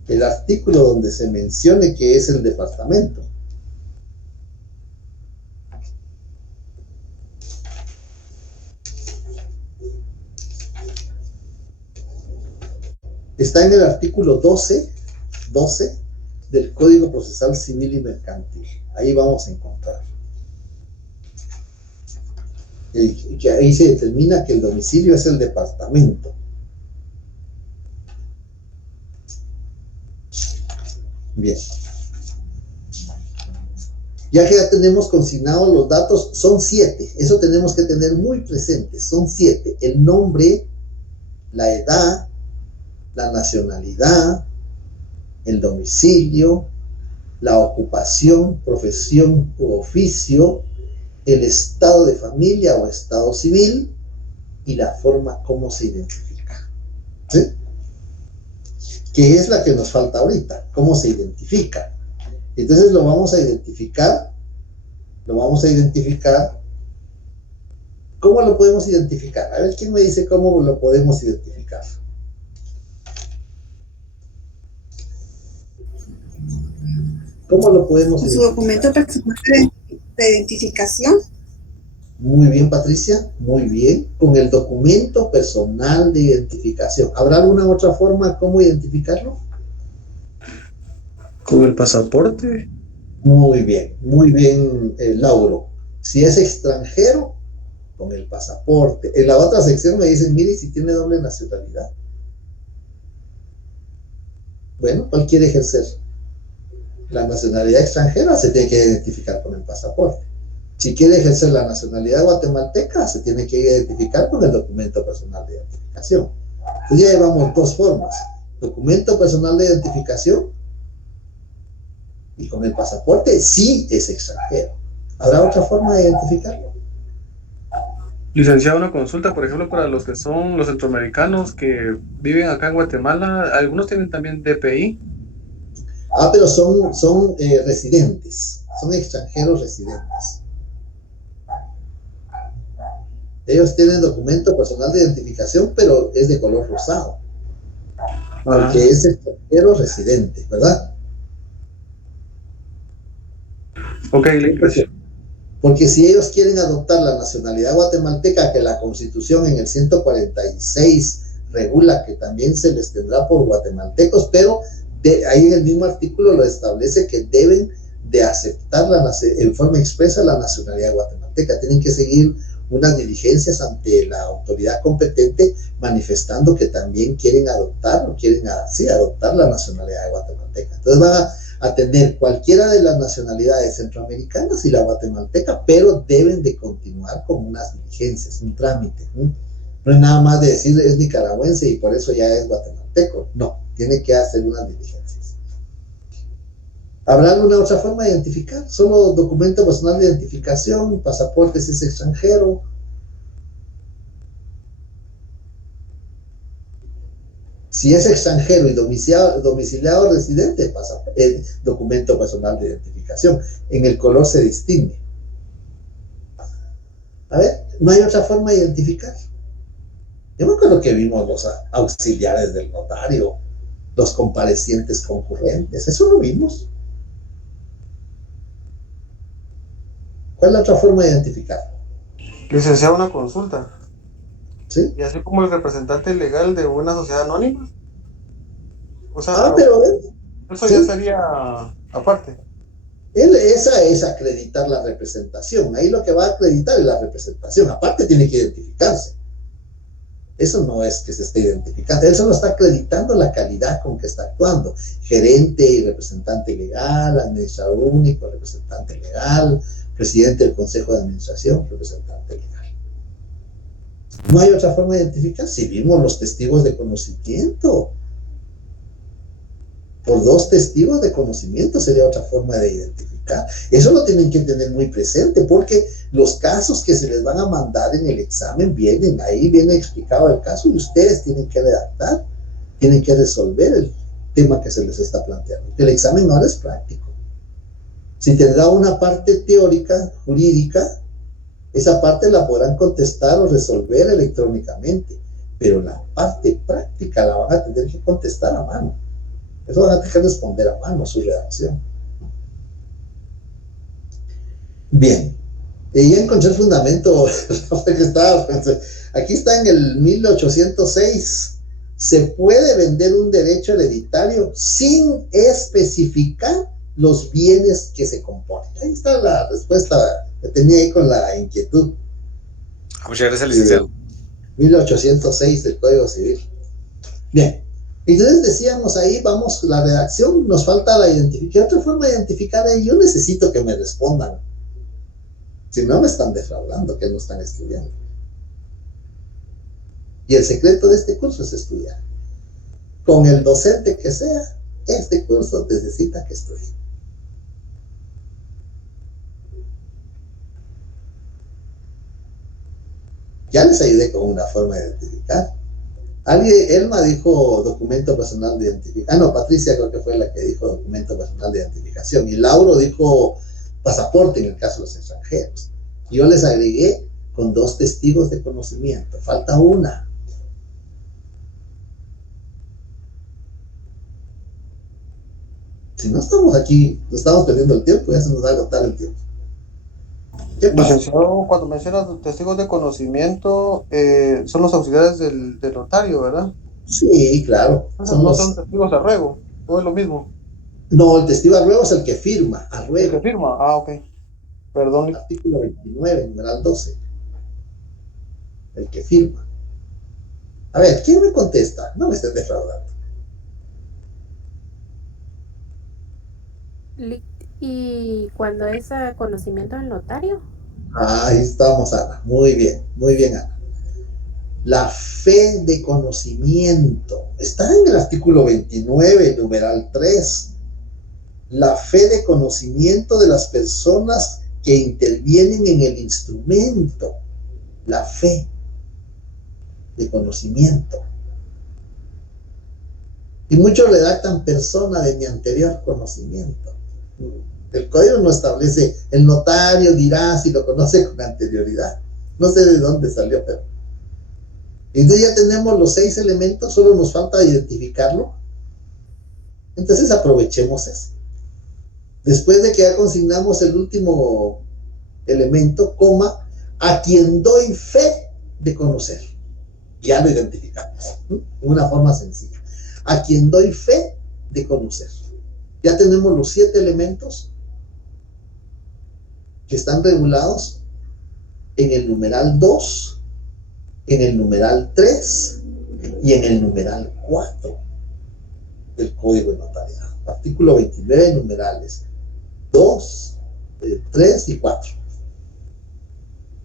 El artículo donde se mencione que es el departamento. Está en el artículo 12 del Código Procesal Civil y Mercantil. Ahí vamos a encontrar. Ahí se determina que el domicilio es el departamento. Bien. Ya que ya tenemos consignados los datos, son 7. Eso tenemos que tener muy presente. Son 7. El nombre, la edad, la nacionalidad, el domicilio, la ocupación, profesión u oficio, el estado de familia o estado civil y la forma como se identifica. ¿Sí? Que es la que nos falta ahorita, cómo se identifica. Entonces lo vamos a identificar. ¿Cómo lo podemos identificar? A ver, ¿quién me dice cómo lo podemos identificar? ¿Cómo lo podemos identificar? Su documento personal de identificación. Muy bien, Patricia, muy bien. Con el documento personal de identificación. ¿Habrá alguna otra forma cómo identificarlo? ¿Con el pasaporte? Muy bien, Lauro. Si es extranjero, con el pasaporte. En la otra sección me dicen, mire, si tiene doble nacionalidad. Bueno, ¿cuál quiere ejercer? La nacionalidad extranjera se tiene que identificar con el pasaporte. Si quiere ejercer la nacionalidad guatemalteca, se tiene que identificar con el documento personal de identificación. Entonces ya llevamos dos formas: documento personal de identificación, y con el pasaporte sí es extranjero. ¿Habrá otra forma de identificarlo? Licenciado, una consulta, por ejemplo, para los que son los centroamericanos que viven acá en Guatemala, algunos tienen también DPI. Pero son residentes, son extranjeros residentes. Ellos tienen documento personal de identificación, pero es de color rosado, porque es extranjero residente, ¿verdad? Ok, gracias. Porque si ellos quieren adoptar la nacionalidad guatemalteca, que la Constitución en el 146 regula que también se les tendrá por guatemaltecos, pero ahí en el mismo artículo lo establece que deben de aceptar en forma expresa la nacionalidad guatemalteca. Tienen que seguir unas diligencias ante la autoridad competente manifestando que también quieren adoptar o quieren adoptar la nacionalidad guatemalteca. Entonces van a tener cualquiera de las nacionalidades centroamericanas y la guatemalteca, pero deben de continuar con unas diligencias, un trámite. No es nada más de decir es nicaragüense y por eso ya es guatemalteco. No, tiene que hacer unas diligencias. ¿Habrá alguna otra forma de identificar? Solo documento personal de identificación, pasaporte si es extranjero. Si es extranjero y domiciliado residente, documento personal de identificación. En el color se distingue. A ver, no hay otra forma de identificar. Yo me acuerdo que vimos los auxiliares del notario, los comparecientes concurrentes, eso lo vimos. ¿Cuál es la otra forma de identificar? Licenciado, una consulta. ¿Sí? Y así como el representante legal de una sociedad anónima. O sea, pero eso ¿sí? ya sería aparte. Esa es acreditar la representación. Ahí lo que va a acreditar es la representación. Aparte tiene que identificarse. Eso no es que se esté identificando. Él solo está acreditando la calidad con que está actuando. Gerente y representante legal, administrador único, representante legal, presidente del Consejo de Administración, representante legal. No hay otra forma de identificar. Si vimos los testigos de conocimiento, por 2 testigos de conocimiento sería otra forma de identificar. Eso lo tienen que tener muy presente, porque los casos que se les van a mandar en el examen ahí viene explicado el caso y ustedes tienen que redactar, tienen que resolver el tema que se les está planteando. El examen ahora es práctico. Si tendrá una parte teórica, jurídica, esa parte la podrán contestar o resolver electrónicamente, pero la parte práctica la van a tener que contestar a mano. Eso van a tener que responder a mano su redacción. Bien, y ya encontré el fundamento que estaba. Aquí está en el 1806. Se puede vender un derecho hereditario sin especificar los bienes que se componen. Ahí está la respuesta que tenía ahí con la inquietud. Muchas gracias, licenciado. 1806 del Código Civil. Bien. Entonces decíamos ahí, vamos, la redacción, nos falta la identificación. ¿Qué otra forma de identificar ahí? Yo necesito que me respondan. Si no, me están defraudando, que no están estudiando. Y el secreto de este curso es estudiar. Con el docente que sea, este curso necesita que estudie. Ya les ayudé con una forma de identificar. Elma dijo documento personal de identificación. No, Patricia creo que fue la que dijo documento personal de identificación. Y Lauro dijo pasaporte en el caso de los extranjeros. Yo les agregué con 2 testigos de conocimiento. Falta una. Si no estamos aquí, estamos perdiendo el tiempo, ya se nos va a agotar el tiempo. ¿Qué pasa? Licenciado, cuando mencionas testigos de conocimiento, son los auxiliares del notario, ¿verdad? Sí, claro. No son testigos de arruego, todo es lo mismo. No, el testigo de arruego es el que firma, arruego. ¿El que firma? Ok. Perdón. Artículo 29, numeral 12. El que firma. A ver, ¿quién me contesta? No me estés defraudando. ¿Y cuando es conocimiento del notario? Ahí estamos, Ana. Muy bien, Ana. La fe de conocimiento. Está en el artículo 29, numeral 3. La fe de conocimiento de las personas que intervienen en el instrumento. La fe de conocimiento. Y muchos redactan persona de mi anterior conocimiento. El código no establece, el notario dirá si lo conoce con anterioridad. No sé de dónde salió, pero. Entonces ya tenemos los 6 elementos, solo nos falta identificarlo. Entonces aprovechemos eso. Después de que ya consignamos el último elemento, coma, a quien doy fe de conocer. Ya lo identificamos. Una forma sencilla. A quien doy fe de conocer. Ya tenemos los 7 elementos que están regulados en el numeral 2, en el numeral 3 y en el numeral 4 del Código de Notariado. Artículo 29, numerales 2, 3 y 4.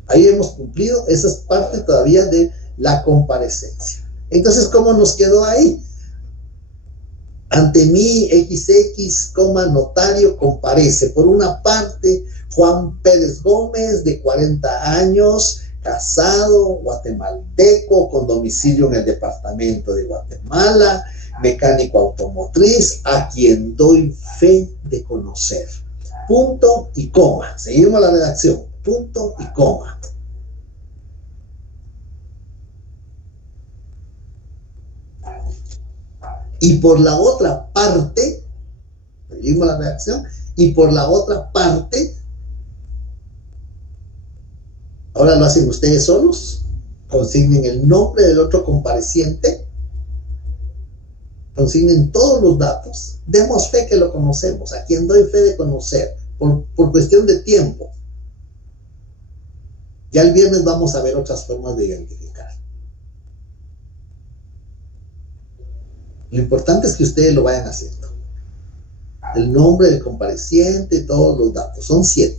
Ahí hemos cumplido, esa es parte todavía de la comparecencia. Entonces, ¿cómo nos quedó ahí? Ante mí, XX, notario, comparece. Por una parte, Juan Pérez Gómez, de 40 años, casado, guatemalteco, con domicilio en el departamento de Guatemala, mecánico automotriz, a quien doy fe de conocer. Punto y coma. Seguimos la redacción. Punto y coma. Y por la otra parte, seguimos la redacción, y por la otra parte, ahora lo hacen ustedes solos, consignen el nombre del otro compareciente, consignen todos los datos, demos fe que lo conocemos, a quien doy fe de conocer, por cuestión de tiempo. Ya el viernes vamos a ver otras formas de identificar. Lo importante es que ustedes lo vayan haciendo. El nombre del compareciente, todos los datos, son 7.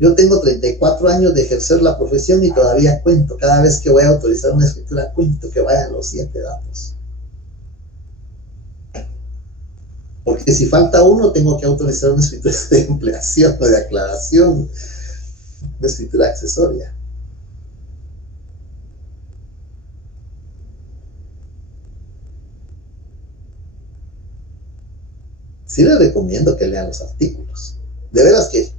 Yo tengo 34 años de ejercer la profesión y todavía cuento, cada vez que voy a autorizar una escritura, cuento que vayan los 7 datos. Porque si falta uno, tengo que autorizar una escritura de empleación o de aclaración, de escritura accesoria. Sí les recomiendo que lean los artículos. De veras que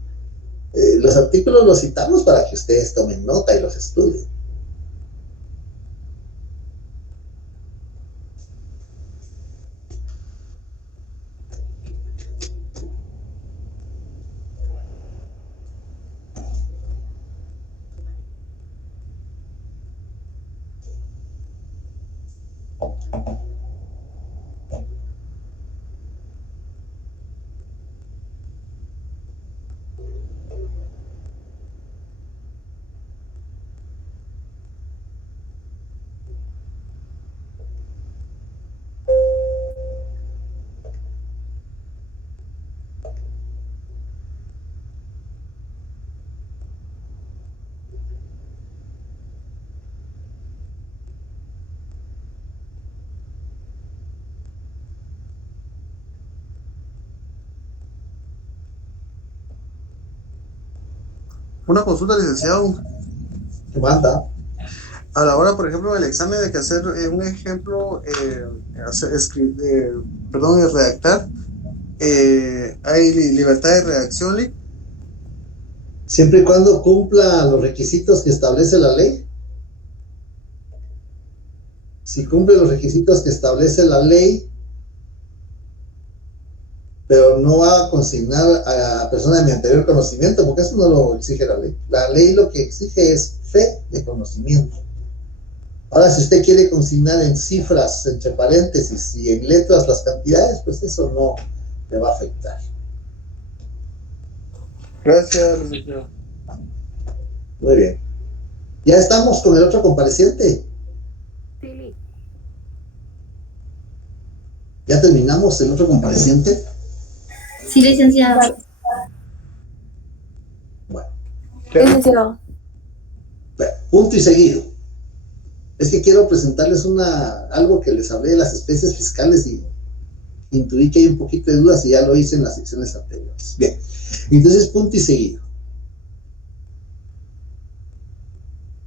los artículos los citamos para que ustedes tomen nota y los estudien. Una consulta, licenciado. ¿Qué manda? A la hora, por ejemplo, del examen de que hacer un ejemplo, redactar, ¿hay libertad de redacción, Lee? Siempre y cuando cumpla los requisitos que establece la ley. Si cumple los requisitos que establece la ley, pero no va a consignar a persona de mi anterior conocimiento, porque eso no lo exige la ley. La ley lo que exige es fe de conocimiento. Ahora, si usted quiere consignar en cifras, entre paréntesis y en letras las cantidades, pues eso no le va a afectar. Gracias, licenciado. Muy bien. Ya estamos con el otro compareciente. Sí. Ya terminamos el otro compareciente. Sí, licenciado. Bueno, Licenciado. Bueno, punto y seguido. Es que quiero presentarles algo que les hablé de las especies fiscales y intuí que hay un poquito de dudas y ya lo hice en las secciones anteriores. Bien, entonces punto y seguido.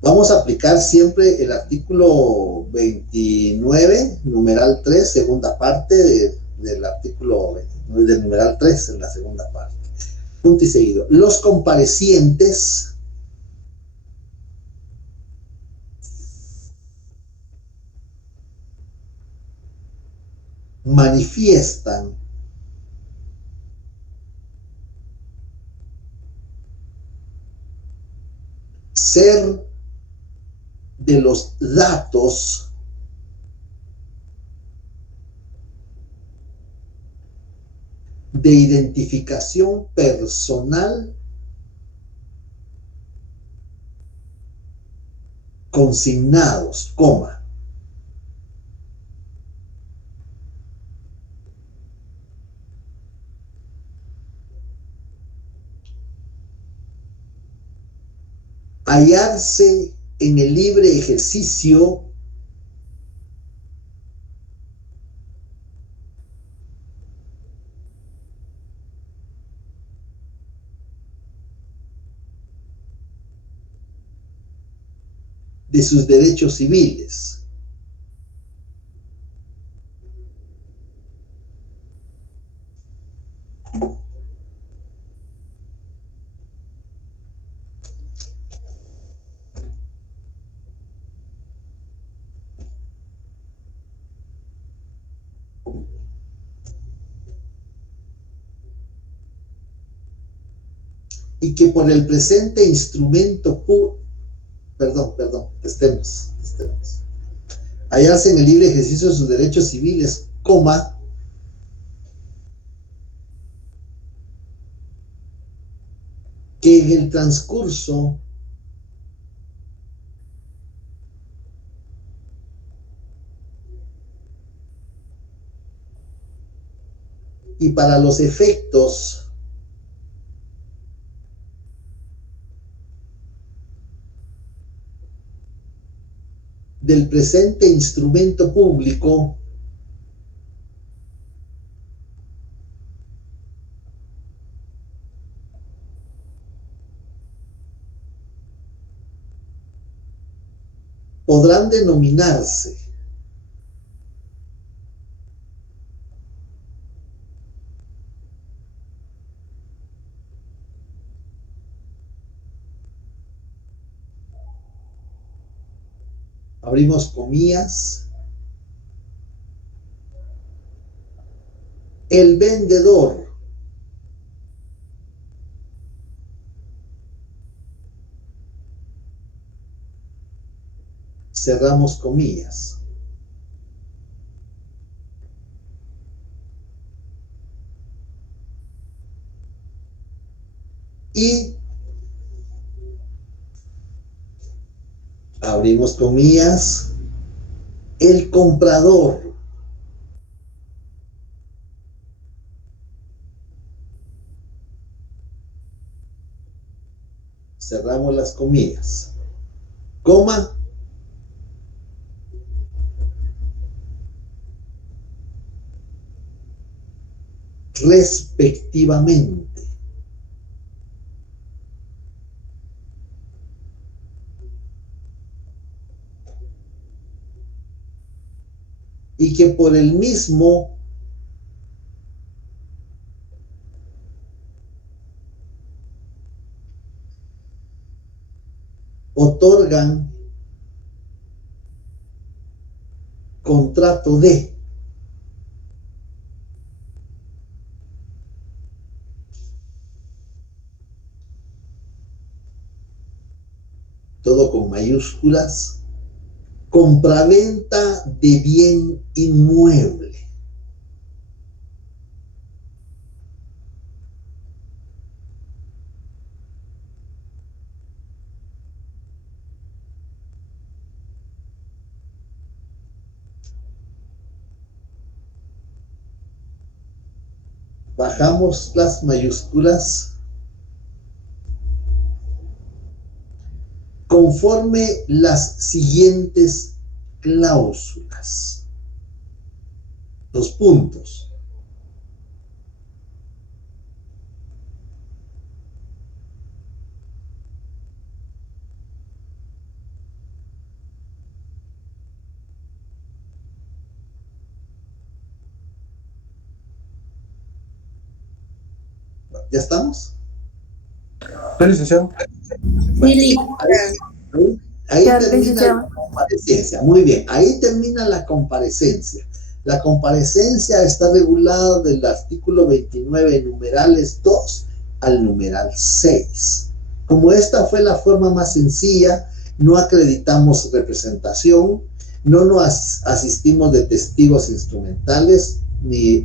Vamos a aplicar siempre el artículo 29, numeral 3, segunda parte del artículo 29, del numeral 3 en la segunda parte. Punto y seguido. Los comparecientes manifiestan ser de los datos de identificación personal consignados, coma, hallarse en el libre ejercicio de sus derechos civiles. Y que por el presente instrumento testemos. Hallarse en el libre ejercicio de sus derechos civiles, coma, que en el transcurso y para los efectos del presente instrumento público podrán denominarse abrimos comillas, el vendedor cerramos comillas. Y abrimos comillas, el comprador cerramos las comillas, coma, respectivamente. Y que por el mismo otorgan contrato de todo con mayúsculas, compraventa de bien inmueble. Bajamos las mayúsculas conforme las siguientes cláusulas. 2 puntos. ¿Ya estamos? Sí, licenciado. Lili, Ahí Ya, termina licenciado. la comparecencia. Muy bien, ahí termina la comparecencia. La comparecencia está regulada del artículo 29, numerales 2 al numeral 6. Como esta fue la forma más sencilla, no acreditamos representación, no nos asistimos de testigos instrumentales ni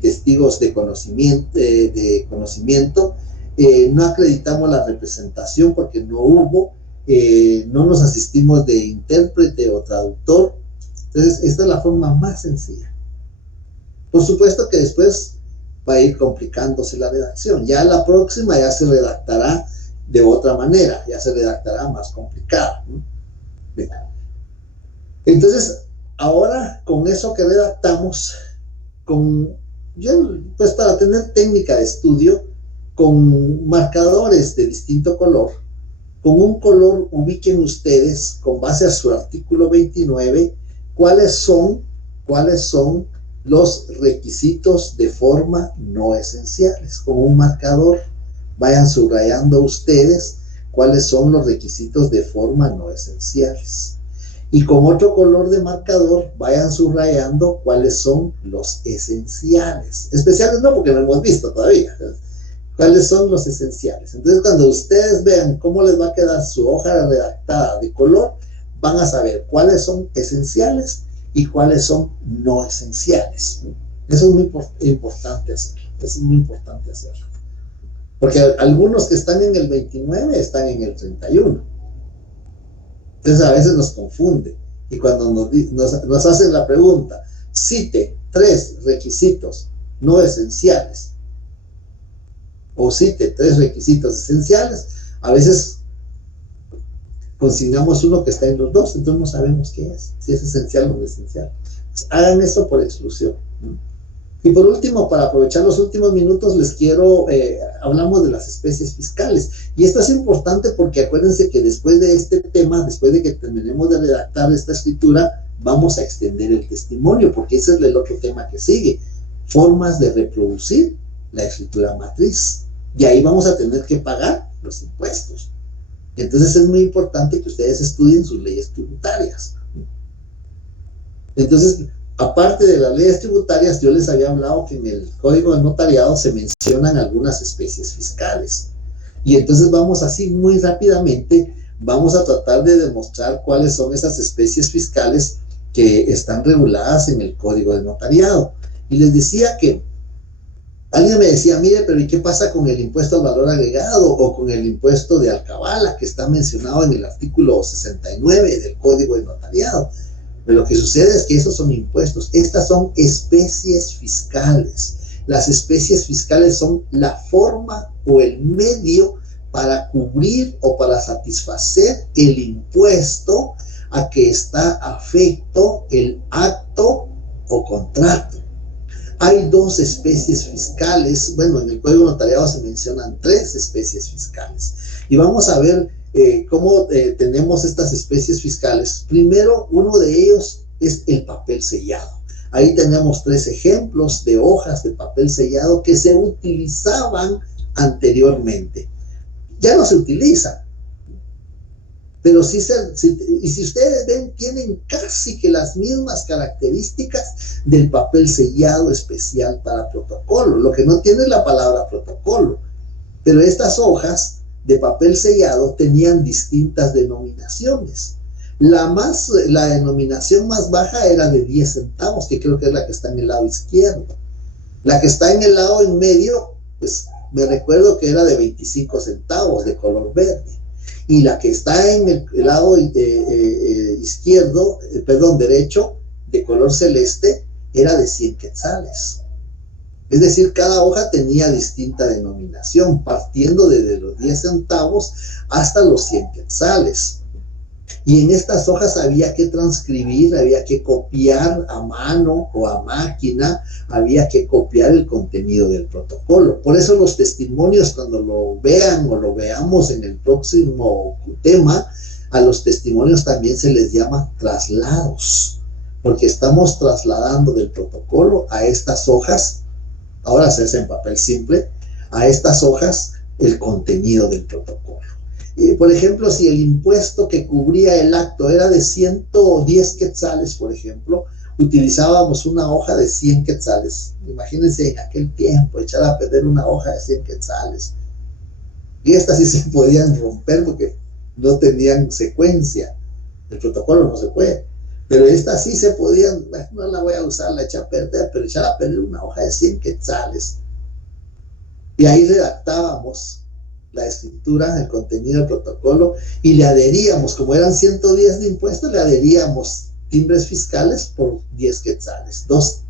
testigos de conocimiento, no acreditamos la representación porque no hubo, no nos asistimos de intérprete o traductor. Entonces, esta es la forma más sencilla. Por supuesto que después va a ir complicándose la redacción. Ya la próxima ya se redactará de otra manera, ya se redactará más complicada, ¿no? Bien. Entonces, ahora con eso que redactamos, pues para tener técnica de estudio, con marcadores de distinto color, con un color ubiquen ustedes, con base a su artículo 29, cuáles son los requisitos de forma no esenciales. Con un marcador vayan subrayando ustedes cuáles son los requisitos de forma no esenciales. Y con otro color de marcador vayan subrayando cuáles son los esenciales. Especiales no, porque no hemos visto todavía. ¿Cuáles son los esenciales? Entonces, cuando ustedes vean cómo les va a quedar su hoja redactada de color, van a saber cuáles son esenciales y cuáles son no esenciales. Eso es muy importante hacerlo. Eso es muy importante hacerlo. Porque algunos que están en el 29 están en el 31. Entonces, a veces nos confunde. Y cuando nos hacen la pregunta, cite 3 requisitos no esenciales, o cite 3 requisitos esenciales, a veces consignamos uno que está en los dos, entonces no sabemos qué es, si es esencial o no esencial. Entonces, hagan eso por exclusión. Y por último, para aprovechar los últimos minutos, les quiero, hablamos de las especies fiscales. Y esto es importante porque acuérdense que después de este tema, después de que terminemos de redactar esta escritura, vamos a extender el testimonio, porque ese es el otro tema que sigue. Formas de reproducir la escritura matriz. Y ahí vamos a tener que pagar los impuestos. Entonces es muy importante que ustedes estudien sus leyes tributarias. Entonces, aparte de las leyes tributarias, yo les había hablado que en el Código de Notariado se mencionan algunas especies fiscales. Y entonces vamos así muy rápidamente, vamos a tratar de demostrar cuáles son esas especies fiscales que están reguladas en el Código de Notariado. Y les decía que alguien me decía, mire, pero ¿y qué pasa con el impuesto al valor agregado o con el impuesto de alcabala que está mencionado en el artículo 69 del Código de Notariado? Pero lo que sucede es que esos son impuestos. Estas son especies fiscales. Las especies fiscales son la forma o el medio para cubrir o para satisfacer el impuesto a que está afecto el acto o contrato. Hay 2 especies fiscales. Bueno, en el Código Notariado se mencionan 3 especies fiscales. Y vamos a ver cómo tenemos estas especies fiscales. Primero, uno de ellos es el papel sellado. Ahí tenemos 3 ejemplos de hojas de papel sellado que se utilizaban anteriormente. Ya no se utilizan. Pero sí y si ustedes ven, tienen casi que las mismas características del papel sellado especial para protocolo. Lo que no tiene es la palabra protocolo. Pero estas hojas de papel sellado tenían distintas denominaciones. La denominación más baja era de 10 centavos, que creo que es la que está en el lado izquierdo. La que está en el lado en medio, pues me recuerdo que era de 25 centavos, de color verde. Y la que está en el lado derecho, de color celeste, era de 100 quetzales. Es decir, cada hoja tenía distinta denominación, partiendo desde los 10 centavos hasta los 100 quetzales. Y en estas hojas había que transcribir, había que copiar a mano o a máquina, había que copiar el contenido del protocolo. Por eso los testimonios, cuando lo vean o lo veamos en el próximo tema, a los testimonios también se les llama traslados, porque estamos trasladando del protocolo a estas hojas, ahora se hace en papel simple, a estas hojas el contenido del protocolo. Por ejemplo, si el impuesto que cubría el acto era de 110 quetzales, por ejemplo, utilizábamos una hoja de 100 quetzales. Imagínense en aquel tiempo echar a perder una hoja de 100 quetzales. Y estas sí se podían romper porque no tenían secuencia. El protocolo no se puede. Pero estas sí se podían, no la voy a usar, la eché a perder, pero echar a perder una hoja de 100 quetzales. Y ahí redactábamos la escritura, el contenido del protocolo, y le adheríamos, como eran 110 de impuestos, le adheríamos timbres fiscales por 10 quetzales, dos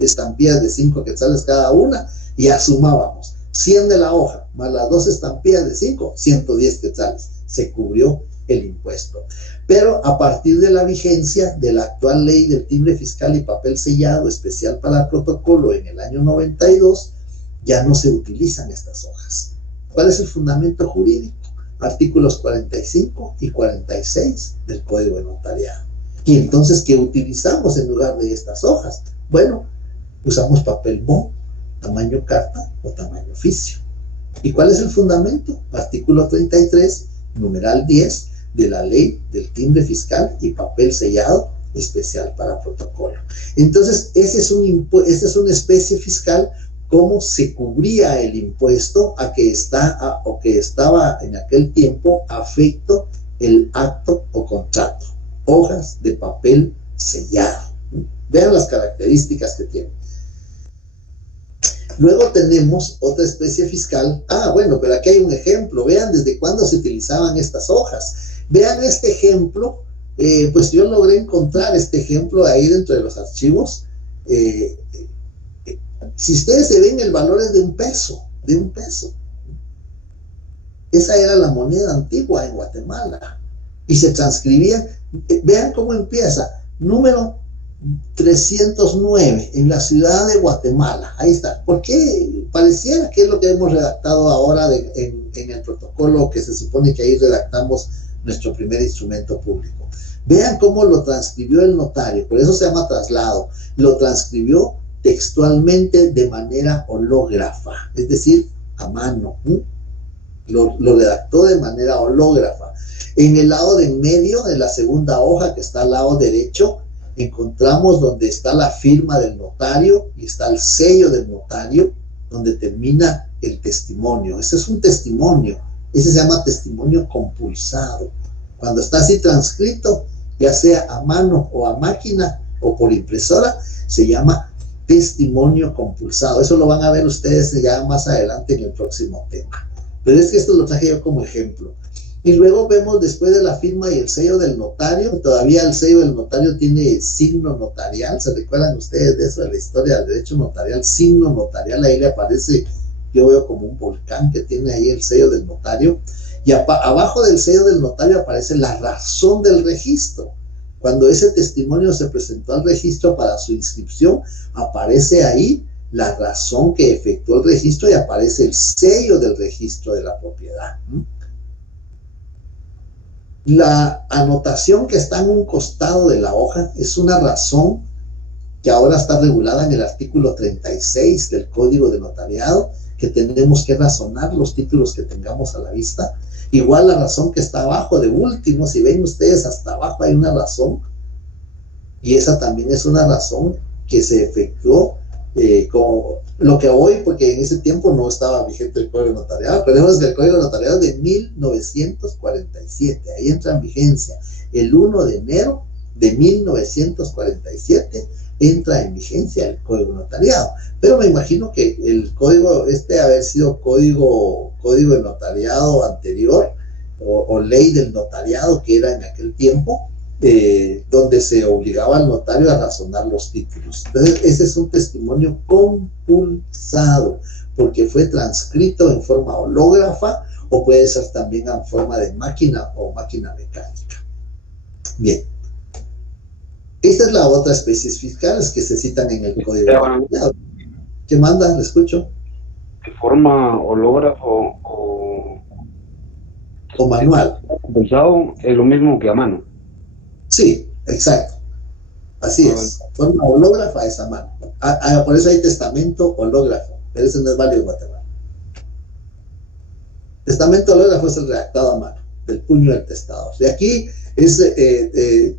estampillas de 5 quetzales cada una, y ya sumábamos 100 de la hoja, más las 2 estampillas de 5, 110 quetzales, se cubrió el impuesto. Pero a partir de la vigencia de la actual ley del timbre fiscal y papel sellado especial para el protocolo en el año 92, ya no se utilizan estas hojas. ¿Cuál es el fundamento jurídico? Artículos 45 y 46 del Código de Notariado. Y entonces, ¿qué utilizamos en lugar de estas hojas? Bueno, usamos papel bond, tamaño carta o tamaño oficio. ¿Y cuál es el fundamento? Artículo 33, numeral 10 de la Ley del Timbre Fiscal y Papel Sellado Especial para Protocolo. Entonces, esa es una especie fiscal. Cómo se cubría el impuesto que estaba en aquel tiempo afecto el acto o contrato. Hojas de papel sellado. Vean las características que tiene. Luego tenemos otra especie fiscal. Bueno, pero aquí hay un ejemplo. Vean desde cuándo se utilizaban estas hojas. Vean este ejemplo. Pues yo logré encontrar este ejemplo ahí dentro de los archivos. Si ustedes se ven, el valor es de un peso. Esa era la moneda antigua en Guatemala. Y se transcribía, vean cómo empieza, número 309, en la ciudad de Guatemala. Ahí está. ¿Por qué? Pareciera que es lo que hemos redactado ahora en el protocolo, que se supone que ahí redactamos nuestro primer instrumento público. Vean cómo lo transcribió el notario, por eso se llama traslado. Lo transcribió textualmente de manera hológrafa, es decir, a mano. Lo redactó de manera hológrafa. En el lado de en medio, en la segunda hoja que está al lado derecho, encontramos donde está la firma del notario y está el sello del notario, donde termina el testimonio. Ese es un testimonio, ese se llama testimonio compulsado. Cuando está así transcrito, ya sea a mano o a máquina o por impresora, se llama testimonio compulsado. Eso lo van a ver ustedes ya más adelante en el próximo tema. Pero es que esto lo traje yo como ejemplo. Y luego vemos después de la firma y el sello del notario, todavía el sello del notario tiene signo notarial. ¿Se recuerdan ustedes de eso, de la historia del derecho notarial? Signo notarial, ahí le aparece, yo veo como un volcán que tiene ahí el sello del notario. Y abajo del sello del notario aparece la razón del registro. Cuando ese testimonio se presentó al registro para su inscripción, aparece ahí la razón que efectuó el registro y aparece el sello del registro de la propiedad. La anotación que está en un costado de la hoja es una razón que ahora está regulada en el artículo 36 del Código de Notariado, que tenemos que razonar los títulos que tengamos a la vista. Igual la razón que está abajo de último, si ven ustedes hasta abajo hay una razón, y esa también es una razón que se efectuó como lo que hoy, porque en ese tiempo no estaba vigente el Código Notariado. Recordemos que el Código Notariado de 1947, ahí entra en vigencia. El 1 de enero de 1947 entra en vigencia el Código Notariado. Pero me imagino que el código, haber sido código de notariado anterior, o ley del notariado que era en aquel tiempo, donde se obligaba al notario a razonar los títulos. Entonces, ese es un testimonio compulsado, porque fue transcrito en forma hológrafa, o puede ser también en forma de máquina o máquina mecánica. Bien. Esta es la otra especies fiscales que se citan en el código. ¿Qué manda? ¿Le escucho? ¿De forma hológrafo O manual? Compensado es lo mismo que a mano. Sí, exacto. Así es. Forma hológrafa es a mano. Por eso hay testamento hológrafo, pero ese no es válido en Guatemala. Testamento hológrafo es el redactado a mano, del puño del testador. De aquí es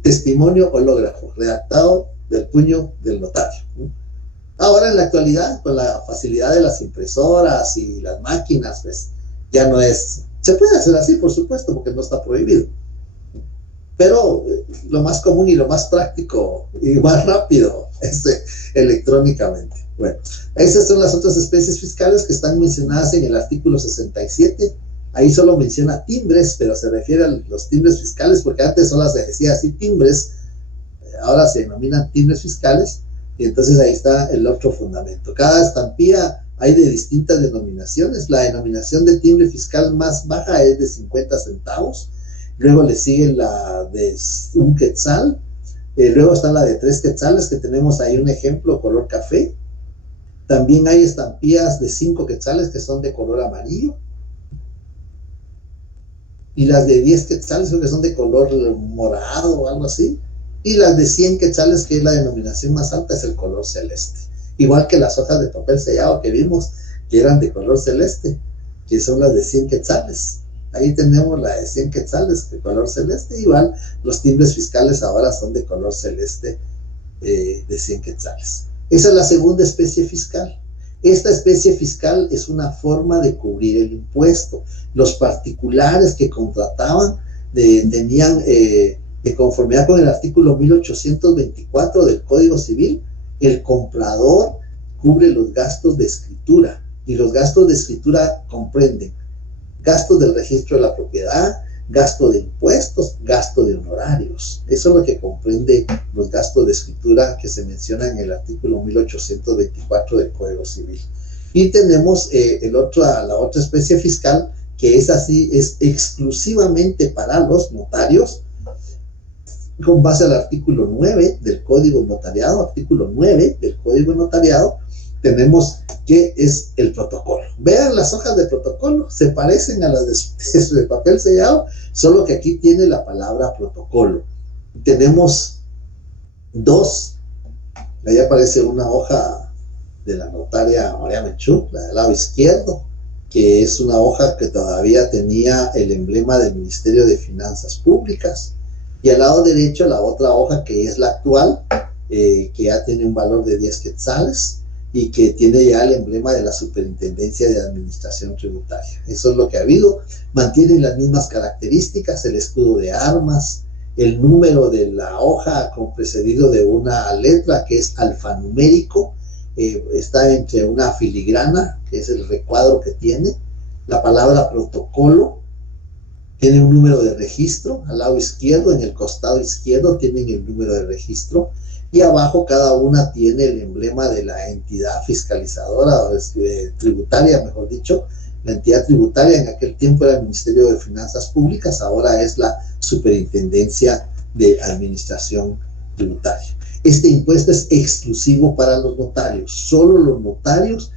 testimonio hológrafo, redactado del puño del notario. Ahora, en la actualidad, con la facilidad de las impresoras y las máquinas, pues ya no es. Se puede hacer así, por supuesto, porque no está prohibido. Pero lo más común y lo más práctico y más rápido es electrónicamente. Bueno, esas son las otras especies fiscales que están mencionadas en el artículo 67. Ahí solo menciona timbres, pero se refiere a los timbres fiscales, porque antes solo se decía así timbres, ahora se denominan timbres fiscales, y entonces ahí está el otro fundamento. Cada estampilla hay de distintas denominaciones. La denominación de timbre fiscal más baja es de 50 centavos. Luego le sigue la de 1 quetzal, luego está la de 3 quetzales, que tenemos ahí un ejemplo color café. También hay estampillas de 5 quetzales que son de color amarillo, y las de 10 quetzales creo que son de color morado o algo así, y las de 100 quetzales, que es la denominación más alta, es el color celeste. Igual que las hojas de papel sellado que vimos, que eran de color celeste, que son las de 100 quetzales. Ahí tenemos la de 100 quetzales, de color celeste. Igual los timbres fiscales ahora son de color celeste, de 100 quetzales. Esa es la segunda especie fiscal. Esta especie fiscal es una forma de cubrir el impuesto. Los particulares que contrataban tenían, de conformidad con el artículo 1824 del Código Civil, el comprador cubre los gastos de escritura, y los gastos de escritura comprenden gastos del registro de la propiedad, gasto de impuestos, gasto de honorarios. Eso es lo que comprende los gastos de escritura que se mencionan en el artículo 1824 del Código Civil. Y tenemos la otra especie fiscal, que es así, es exclusivamente para los notarios, con base al artículo 9 del Código Notariado. Artículo 9 del Código Notariado, tenemos que es el protocolo. Vean las hojas de protocolo, se parecen a las de papel sellado, solo que aquí tiene la palabra protocolo. Tenemos dos, ahí aparece una hoja de la notaria María Menchú, la del lado izquierdo, que es una hoja que todavía tenía el emblema del Ministerio de Finanzas Públicas, y al lado derecho la otra hoja, que es la actual, que ya tiene un valor de 10 quetzales, y que tiene ya el emblema de la Superintendencia de Administración Tributaria. Eso es lo que ha habido. Mantienen las mismas características, el escudo de armas, el número de la hoja con precedido de una letra que es alfanumérico, está entre una filigrana, que es el recuadro que tiene, la palabra protocolo, tiene un número de registro al lado izquierdo, en el costado izquierdo tienen el número de registro, y abajo cada una tiene el emblema de la entidad fiscalizadora, o tributaria, mejor dicho. La entidad tributaria en aquel tiempo era el Ministerio de Finanzas Públicas, ahora es la Superintendencia de Administración Tributaria. Este impuesto es exclusivo para los notarios. Solo los notarios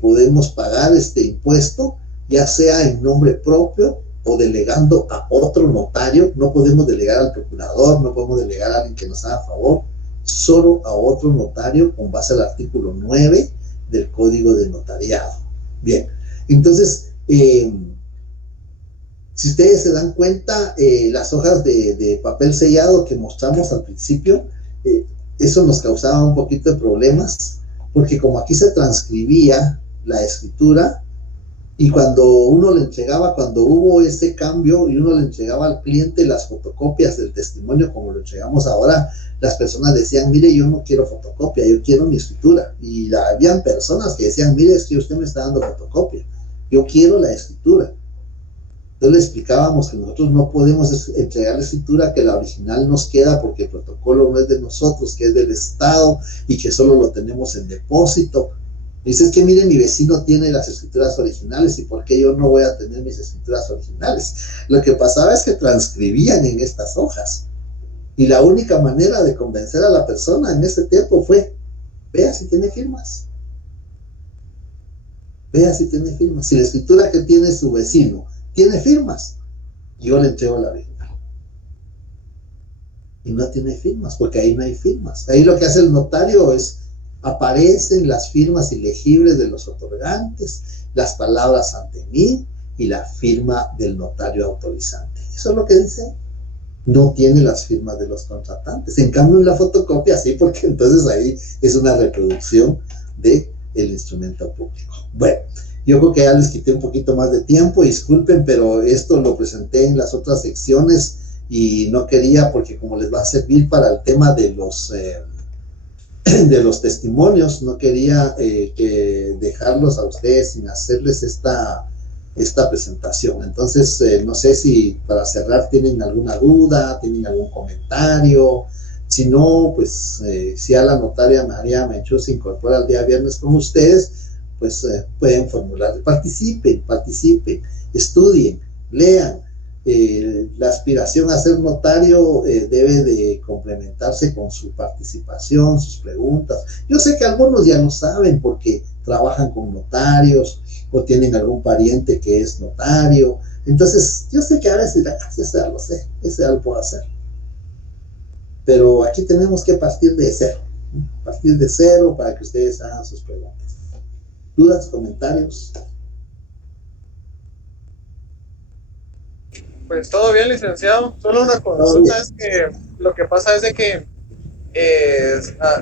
podemos pagar este impuesto, ya sea en nombre propio o delegando a otro notario. No podemos delegar al procurador, no podemos delegar a alguien que nos haga favor, solo a otro notario con base al artículo 9 del Código de Notariado. Bien, entonces, si ustedes se dan cuenta, las hojas de papel sellado que mostramos al principio, eso nos causaba un poquito de problemas, porque como aquí se transcribía la escritura, y cuando uno le entregaba, cuando hubo ese cambio y uno le entregaba al cliente las fotocopias del testimonio como lo entregamos ahora, las personas decían, mire, yo no quiero fotocopia, yo quiero mi escritura. Y habían personas que decían, mire, es que usted me está dando fotocopia, yo quiero la escritura. Entonces le explicábamos que nosotros no podemos entregar la escritura, que la original nos queda porque el protocolo no es de nosotros, que es del Estado y que solo lo tenemos en depósito. Dices que miren, mi vecino tiene las escrituras originales y por qué yo no voy a tener mis escrituras originales. Lo que pasaba es que transcribían en estas hojas. Y la única manera de convencer a la persona en ese tiempo fue, vea si tiene firmas. Vea si tiene firmas. Si la escritura que tiene su vecino tiene firmas, yo le entrego la Biblia. Y no tiene firmas, porque ahí no hay firmas. Ahí lo que hace el notario es, aparecen las firmas ilegibles de los otorgantes, las palabras ante mí y la firma del notario autorizante. Eso es lo que dice. No tiene las firmas de los contratantes. En cambio, en la fotocopia sí, porque entonces ahí es una reproducción del instrumento público. Bueno, yo creo que ya les quité un poquito más de tiempo, disculpen, pero esto lo presenté en las otras secciones y no quería, porque como les va a servir para el tema de los testimonios, no quería que dejarlos a ustedes sin hacerles esta presentación. Entonces, no sé si para cerrar tienen alguna duda, tienen algún comentario. Si no, pues si a la notaria María Menchú se incorpora el día viernes con ustedes, pues pueden formular. Participen, estudien, lean. La aspiración a ser notario debe de complementarse con su participación, sus preguntas. Yo sé que algunos ya lo saben porque trabajan con notarios o tienen algún pariente que es notario. Entonces, yo sé que a veces ese ya lo sé, ese ya lo puedo hacer. Pero aquí tenemos que partir de cero para que ustedes hagan sus preguntas. ¿Dudas, comentarios? Pues todo bien, licenciado. Solo una consulta es que lo que pasa es de que,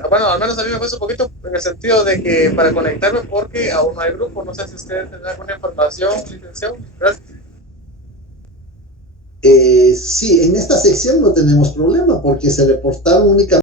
bueno, al menos a mí me cuesta un poquito en el sentido de que para conectarme, porque aún no hay grupo. No sé si ustedes tienen alguna información, licenciado. Gracias. Sí, en esta sección no tenemos problema porque se reportaron únicamente